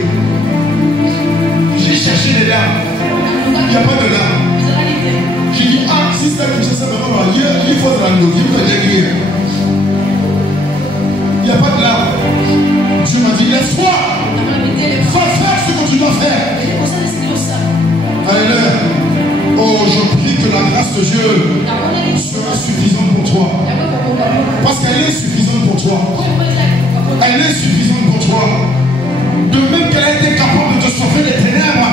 J'ai cherché les larmes. Il n'y a pas de larmes. J'ai dit, ah, si c'est que ça me va, il faut de la loi, il faut de la. Il n'y a pas de larmes. Dieu m'a dit, laisse-toi. Va faire ce que tu dois faire. Alléluia. Oh, je prie que la grâce de Dieu sera suffisante pour toi. Parce qu'elle est suffisante pour toi. Elle est suffisante pour toi. De même qu'elle a été capable de te sauver des ténèbres,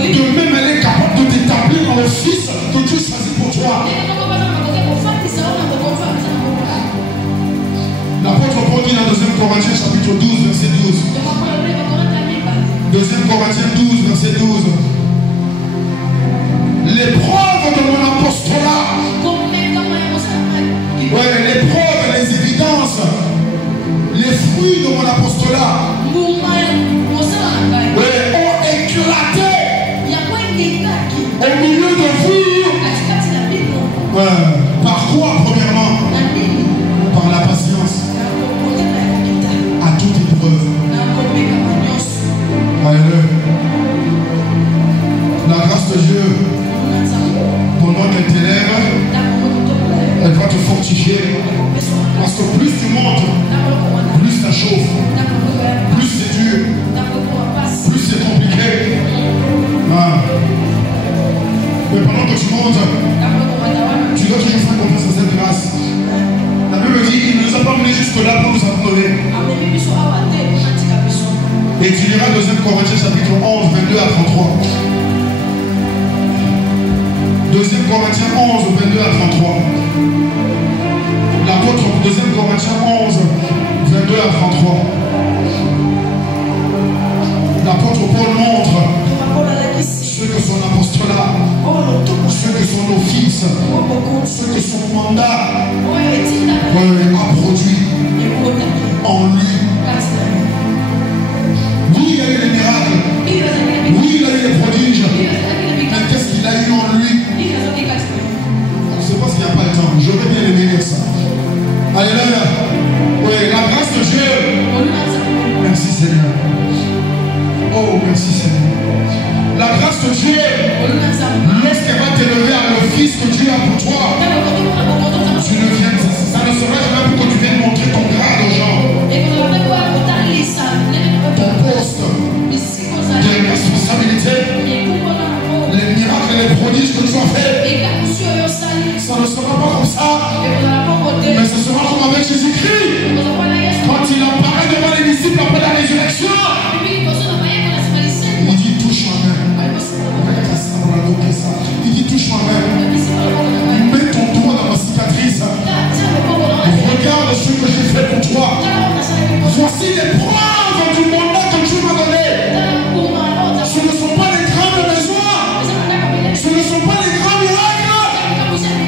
de même elle est capable de t'établir dans le Fils que Dieu choisit pour toi. L'apôtre Paul dit dans 2 Corinthiens chapitre 12, verset 12. 2 Corinthiens 12, verset 12. L'épreuve de mon apostolat, ouais, l'épreuve, les évidences, les fruits de mon apostolat, ouais, ont éclaté au milieu de vous. Ouais. Par quoi, premièrement? Par la patience. À toute épreuve. Alléluia. La grâce de Dieu, pendant qu'elle t'élève, elle va te fortifier. Parce que plus tu montes, plus ça chauffe, plus c'est dur, plus c'est compliqué. Ah. Mais pendant que tu montes, tu dois toujours faire confiance à cette grâce. La Bible dit, il ne nous a pas menés jusque-là pour nous abandonner. Et tu liras 2 Corinthiens chapitre 11, 22 à 33. 2 Corinthiens 11, 22 à 33. L'apôtre, 2 Corinthiens 11, 22 à 33. L'apôtre Paul montre ce que son apostolat, ce que son office, ce que son mandat a produit en lui. Oui, il a eu les miracles. Oui, il a eu les prodiges. Mais qu'est-ce qu'il a eu en lui? Je ne sais pas s'il n'y a pas le temps. Je vais pour toi. Tu ne viens, ça ne sera jamais pour que tu viennes montrer ton grade aux gens. Ton poste de responsabilité, les miracles et les prodiges que tu as fait, ça ne sera pas comme ça, mais ce sera comme avec Jésus-Christ. Quand il apparaît devant les disciples après la résurrection, il dit touche-moi même. Il dit touche-moi même. Mets ton doigt dans ma cicatrice. Regarde ce que j'ai fait pour toi. Voici les preuves du mandat que tu m'as donné. Ce ne sont pas les grandes maisons, ce ne sont pas les grands miracles,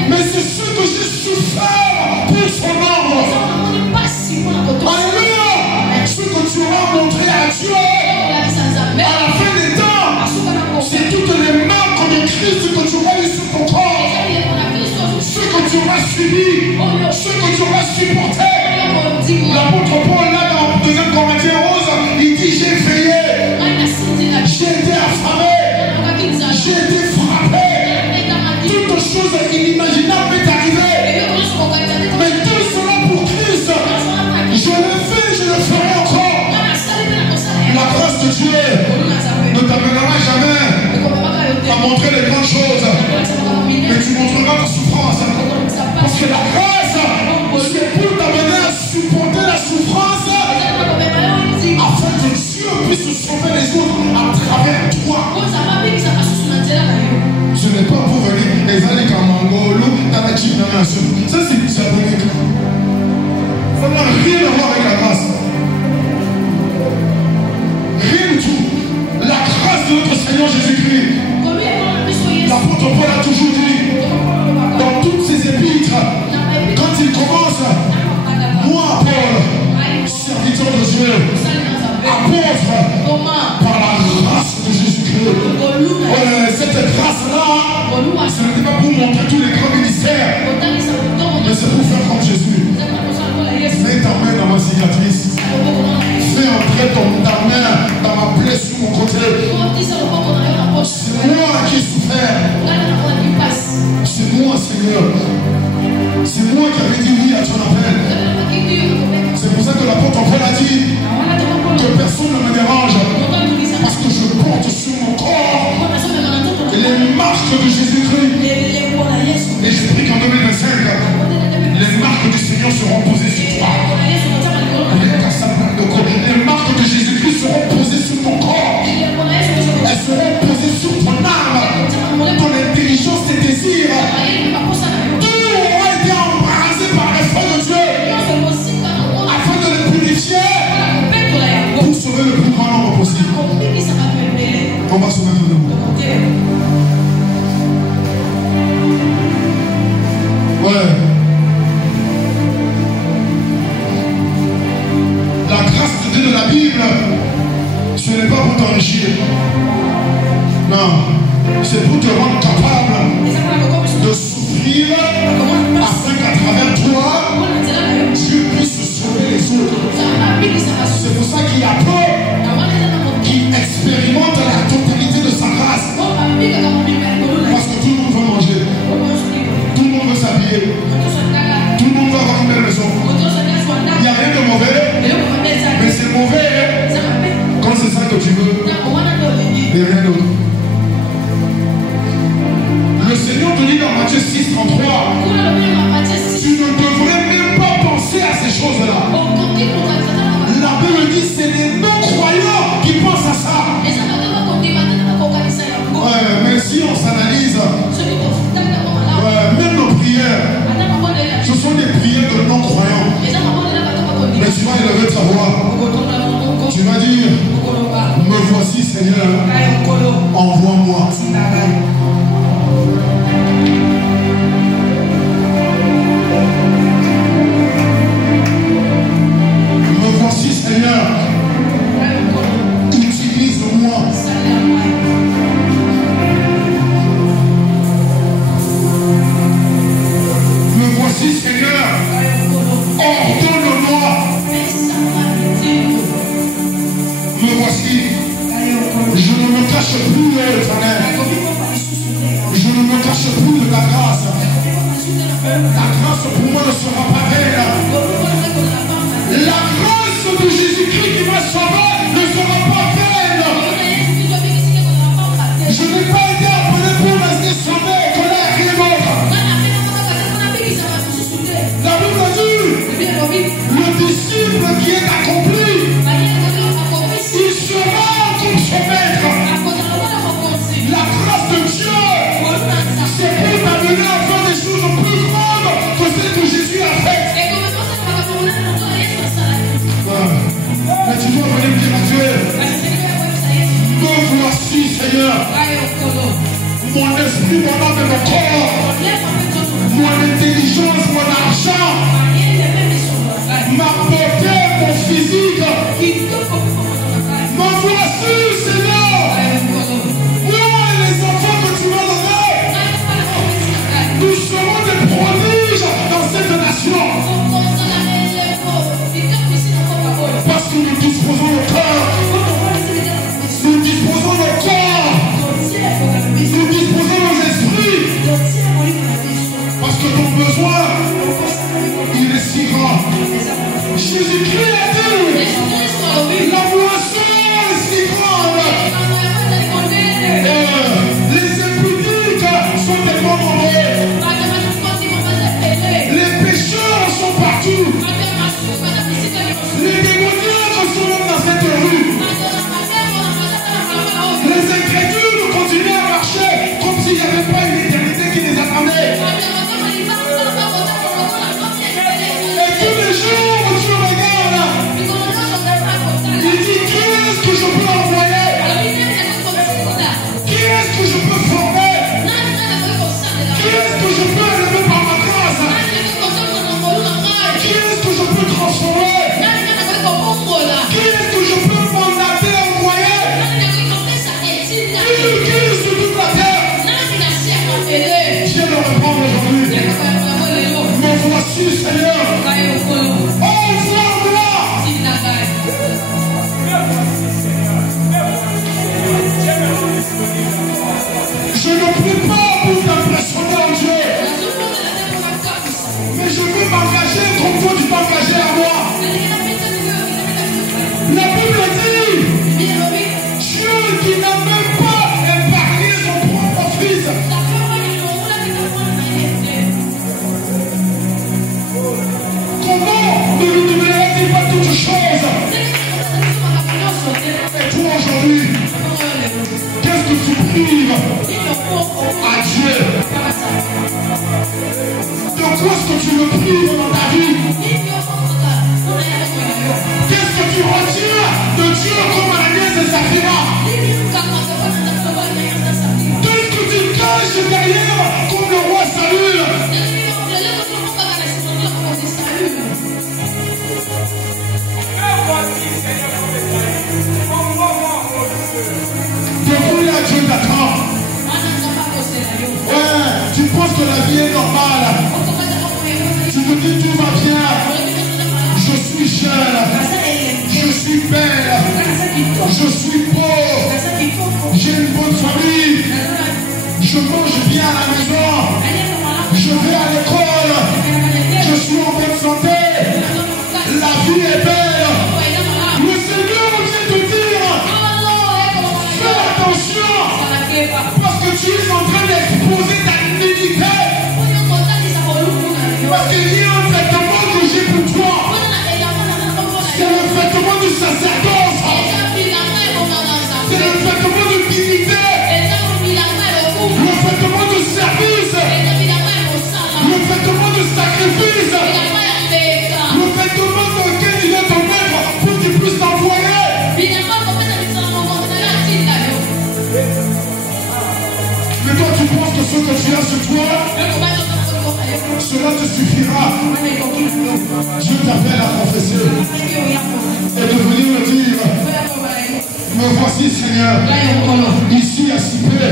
mais c'est ce que j'ai souffert pour son œuvre. Alléluia. Ce que tu auras montré à Dieu à la fin des temps, c'est toutes les marques de Christ que tu auras eu sur ton corps, ce que tu auras subi, ce que tu auras supporté. L'apôtre Paul, là dans 2 Corinthiens 11, il dit j'ai veillé, j'ai été affamé, j'ai été frappé, toutes choses inimaginables m'est arrivé, mais tout cela pour Christ. Je le fais, je le ferai encore. La grâce de Dieu ne t'amènera jamais à montrer les grandes choses, mais tu montreras ta souffrance, parce que la grâce c'est pour t'amener à supporter la souffrance afin que Dieu puisse sauver les autres à travers toi. Ce n'est pas pour venir les années comme Mangolo dans la Chine. Ça c'est diabolique. Ça n'a rien à voir avec la grâce. Rien du tout. La grâce de notre Seigneur Jésus-Christ. L'apôtre Paul a toujours dit dans toutes ses épîtres, quand il commence, moi Paul, serviteur de Dieu, apôtre par la grâce de Jésus-Christ. Cette grâce-là, ce n'était pas pour montrer tous les grands ministères, mais c'est pour faire comme Jésus. Mets ta main dans ma cicatrice. Fais entrer ta main dans ma plaie sur mon côté. C'est moi qui ai souffert. C'est moi, Seigneur. C'est moi qui avais dit oui à ton appel. C'est pour ça que l'apôtre Paul a dit que personne ne me dérange, parce que je porte sur mon corps les marques de Jésus-Christ. Et je prie qu'en 2025, les marques du Seigneur seront posées sur toi. Les marques de Jésus-Christ seront posées sur ton corps. Elles seront posées sur ton âme, ton intelligence, tes désirs. Tout aura été embrasé par l'Esprit de Dieu afin de les purifier pour sauver le plus grand nombre possible. On va se mettre debout. Ouais. La grâce de Dieu de la Bible, ce n'est pas pour t'enrichir. Non. C'est pour te rendre capable de souffrir afin qu'à travers toi, Dieu puisse sauver les autres. C'est pour ça qu'il y a peu qui expérimentent la totalité de sa grâce. Parce que tout le monde veut manger. Tout le monde veut s'habiller. Tout le monde veut avoir une belle maison. Il n'y a rien de mauvais. Mais c'est mauvais quand c'est ça que tu veux. Et rien d'autre. Le Seigneur te dit dans Matthieu 6:33, tu ne devrais même pas penser à ces choses-là. La Bible dit que c'est les non-croyants qui pensent à ça. Ouais, mais si on s'analyse, même nos prières, ce sont des prières de non-croyants. Mais tu vas élever ta voix. Tu vas dire, me voici Seigneur, envoie-moi. Me voici Seigneur, utilise-moi. Me voici Seigneur, ordonne-moi. Me voici, je ne me cache plus, Éternel. pour moi ne sera pas vaine. La grâce de Jésus-Christ qui m'a sauvé ne sera pas vaine. Je n'ai pas été appelé pour rester sauvé, connaître rien d'autre. La Bible dit, le disciple qui est accompli, il sera comme son maître. La grâce de Dieu, c'est pour t'amener à faire des choses plus grandes que celles que Jésus a faites. Mais tu dois venir dire à Dieu, me voici Seigneur. Mon esprit, mon âme et mon corps, mon intelligence, mon argent, ma beauté, mon physique. Me voici Seigneur. Moi et les enfants que tu m'as donnés, nous serons des prodiges dans cette nation. Parce que nous disposons le cœur. Nous disposons le corps. Nous disposons nos esprits. Parce que ton besoin, il est si grand. Jésus-Christ a dit, la moisson est si grande. Les impudiques sont tellement nombreux. Les pécheurs sont partout. Les démoniaques sont même dans cette rue. Les incrédules continuent à marcher comme s'il n'y avait pas une éternité qui les attendait. Et tous les jours où tu regardes, il dit, qui est-ce que je peux envoyer? Qui est-ce que je peux former? Qui est-ce que je peux élever par ma grâce? Qui est-ce que je peux transformer? Qui est-ce que je peux mandater, envoyer? Qui est sur toute la terre? Viens le répondre aujourd'hui. Me voici Seigneur. Envoie-moi. Je ne prie pas pour t'impressionner en Dieu. Mais je veux m'engager comme toi tu t'engager à moi. La Bible dit, Dieu qui n'a même pas épargné son propre fils. Comment ne lui donnerait-il pas toutes choses? Et toi aujourd'hui, qu'est-ce que tu prives à Dieu? De quoi est-ce que tu le prives dans ta vie? Qu'est-ce que tu retires de Dieu comme Agnès et Saphira? Qu'est-ce que tu caches derrière comme le roi Saül? Depuis là, Dieu t'attend. Ouais, tu penses que la vie est normale. Tu te dis tout va bien. Je suis jeune. Je suis belle. Je suis beau. J'ai une bonne famille. Je mange bien à la maison. Je vais à l'école. Je suis en bonne santé. La vie est belle. Le Seigneur vient te dire, fais attention. Parce que tu es en train d'exposer ta dignité. Parce qu'il y a un vêtement que j'ai pour toi. C'est le vêtement du sacerdoce. C'est le vêtement de dignité. Le vêtement de service. Le vêtement de sacrifice. Le vêtement de lequel il est ton maître pour qu'il puisse t'envoyer. Mais toi tu penses que ce que tu as sur toi, cela te suffira. Dieu t'appelle à confesser et de venir me dire, me voici Seigneur, ici à Sipé,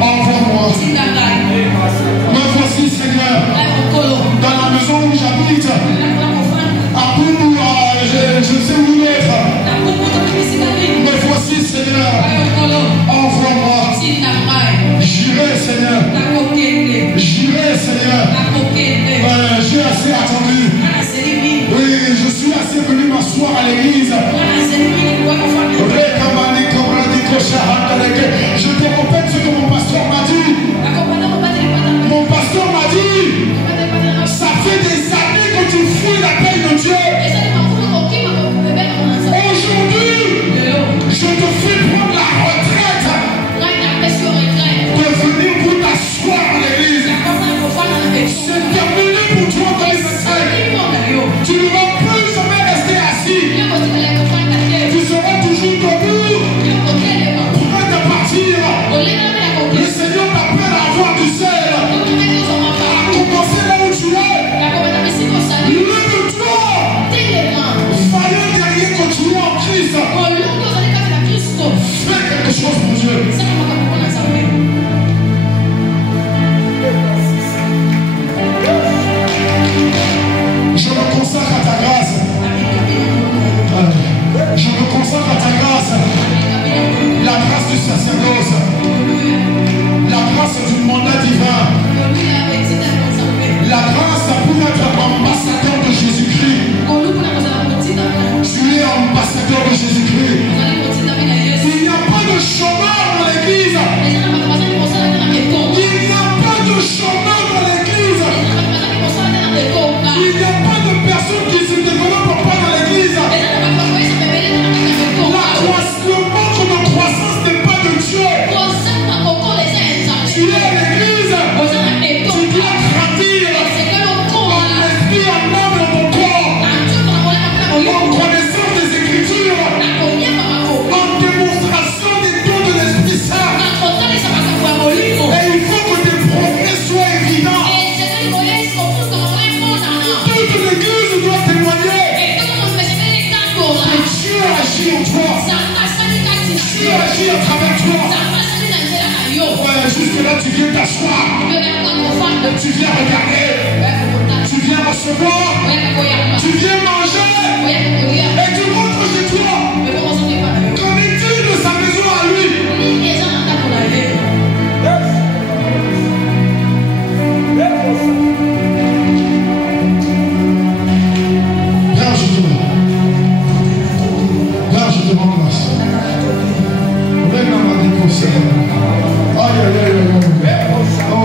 envoie-moi. Me voici Seigneur, dans la maison où j'habite, à Boubou, je sais où être. Me voici Seigneur, envoie-moi. J'irai Seigneur. J'irai Seigneur. ambassadeur de Jésus-Christ. Tu es ambassadeur de Jésus-Christ. Il n'y a pas de chômeur dans l'église. Il n'y a pas de chômeur dans l'église. Il n'y a pas de personne qui se développe pas dans l'église. Le manque de croissance n'est pas de Dieu. Tu es à l'église. Tu dois grandir en esprit, en âme et en corps, en connaissance des Écritures, en démonstration des dons de l'Esprit Saint. Et il faut que tes progrès soient évidents. Toute l'église doit témoigner que Dieu agit en toi. Dieu agit à travers toi. Ouais, jusque là, tu viens t'asseoir. Tu viens regarder. Tu viens recevoir. Tu viens manger. Et tu rentres chez toi. Qu'en est-il de sa maison à lui? Père, je te rends. Père, je te rends grâce. Aïe, aïe, aïe, aïe. Oh,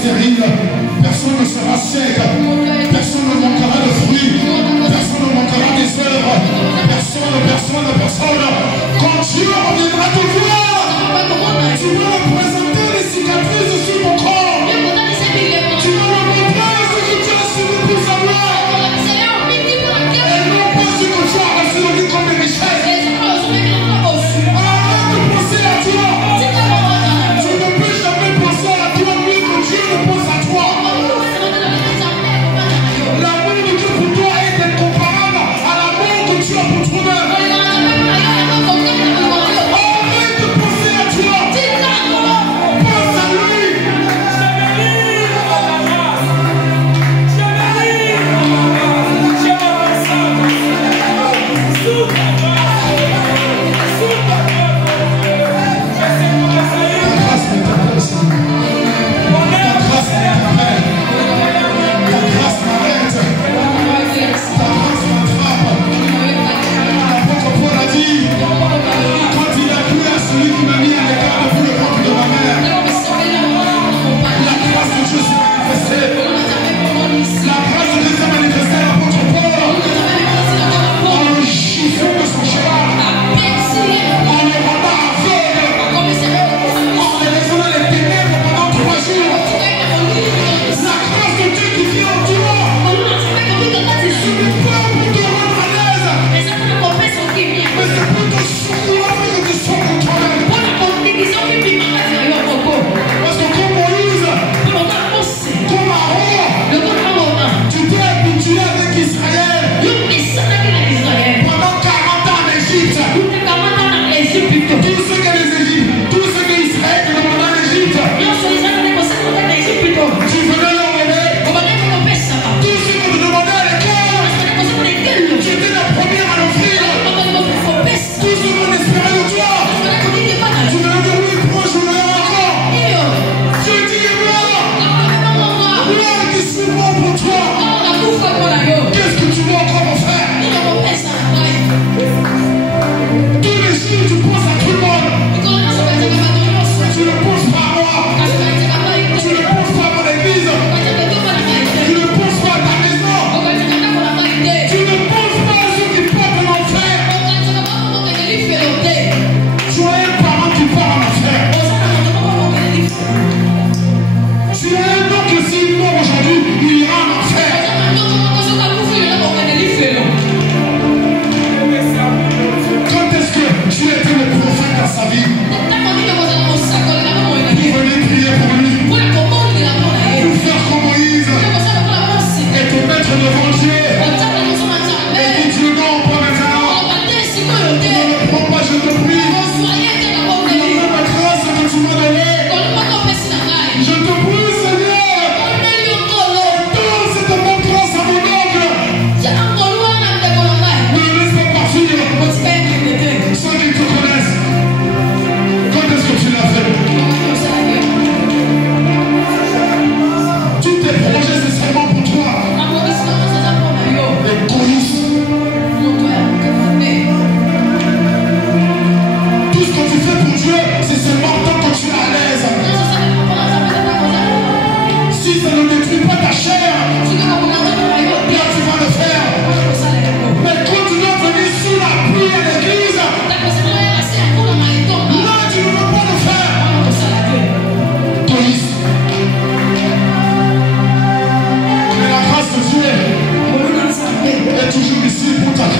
stérile, personne ne sera sec, personne ne manquera de fruits, personne ne manquera des œuvres, personne, quand Dieu reviendra te voir.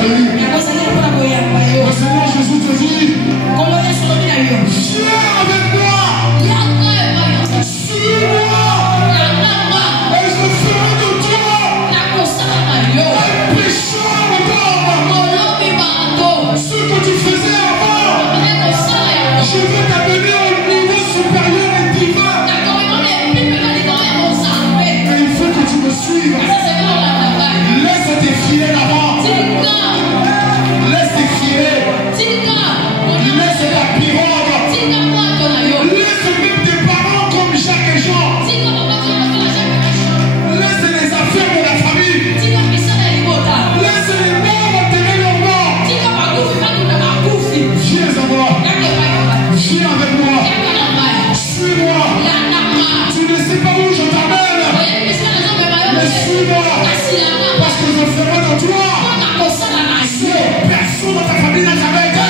accueillir. Le Seigneur Jésus te dit, viens avec moi, suis-moi, et je ferai de toi un pécheur d'homme. Ce que tu faisais avant, je veux t'amener au niveau supérieur et divin. Mais il faut que tu me suives. Laisse tes filets là-bas. Laisse tes filets. Laisse ta pirogue. Laisse même tes parents comme Jacques et Jean. Laisse les affaires de la famille. Laisse les morts enterrer leurs morts. Viens à moi. Viens avec moi. Suis-moi. Tu ne sais pas où je t'amène. Mais suis-moi. Parce que je ferai de toi ce que personne dans ta famille n'a jamais été.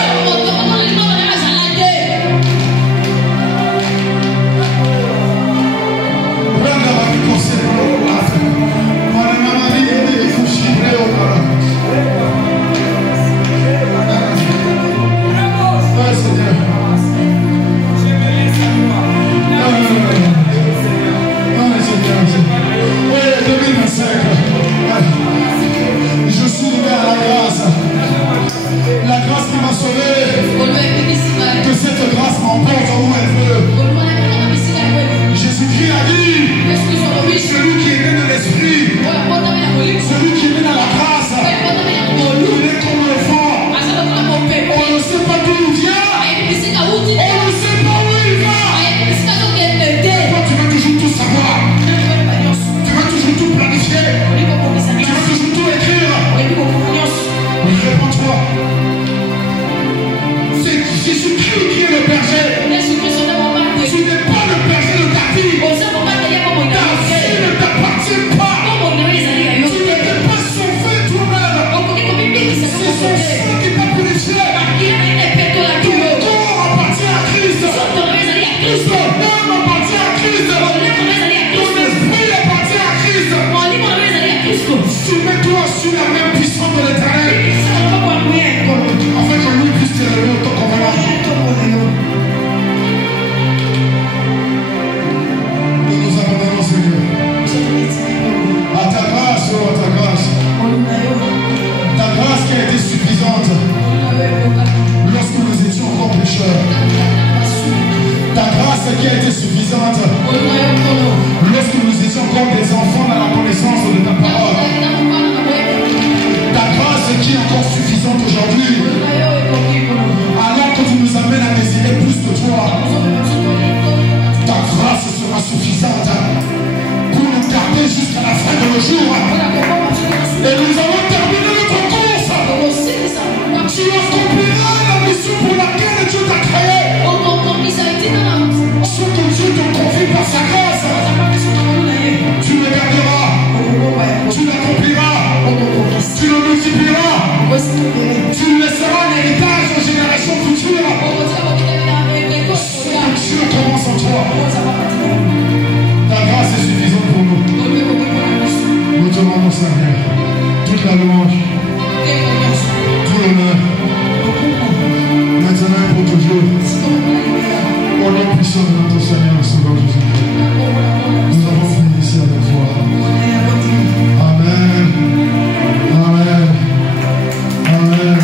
Je suis livré à la grâce. La grâce qui m'a sauvé. Que cette grâce m'emporte où elle veut. Jésus-Christ a dit, celui qui est né de l'esprit, celui qui est né dans la grâce, il est comme le vent. On ne sait pas d'où il vient. On ne sait pas où il va. Toi, tu vas toujours tout savoir. Tu vas toujours tout planifier. Tu vas toujours tout écrire. Réponds-toi. C'est Jésus-Christ qui est le berger. Tu n'es pas le berger de ta vie. Ta vie ne t'appartient pas. Tu ne t'es pas sauvé toi-même. C'est son sang qui t'a purifié. Ton corps appartient à Christ. Ton âme appartient à Christ. Ton esprit appartient à Christ. Soumets-toi sur la même puissance de l'Éternel. En fait, je lui puisse te lever autant qu'on va. Nous nous abandonnons, Seigneur. À ta grâce, oh, à ta grâce. Ta grâce qui a été suffisante lorsque nous étions encore pécheurs. Ta grâce qui a été suffisante lorsque nous étions encore des enfants dans la connaissance de ta parole. Ta grâce qui est encore suffisante aujourd'hui, alors que tu nous amènes à désirer plus de toi. Ta grâce sera suffisante pour nous garder jusqu'à la fin de nos jours. Et nous allons terminer notre course. Tu accompliras la mission pour laquelle Dieu t'a créé. Ce que Dieu te confie par sa grâce, tu le garderas, tu l'accompliras, tu le multiplieras, tu le laisseras un héritage aux générations futures. Ce que Dieu commence en toi. Ta grâce est suffisante pour nous. Nous te rendons, Seigneur, toute la louange, tout l'honneur, maintenant et pour toujours. Au nom puissant de notre Seigneur et Sauveur Jésus-Christ, nous avons fini ici avec toi. Amen. Amen. Amen.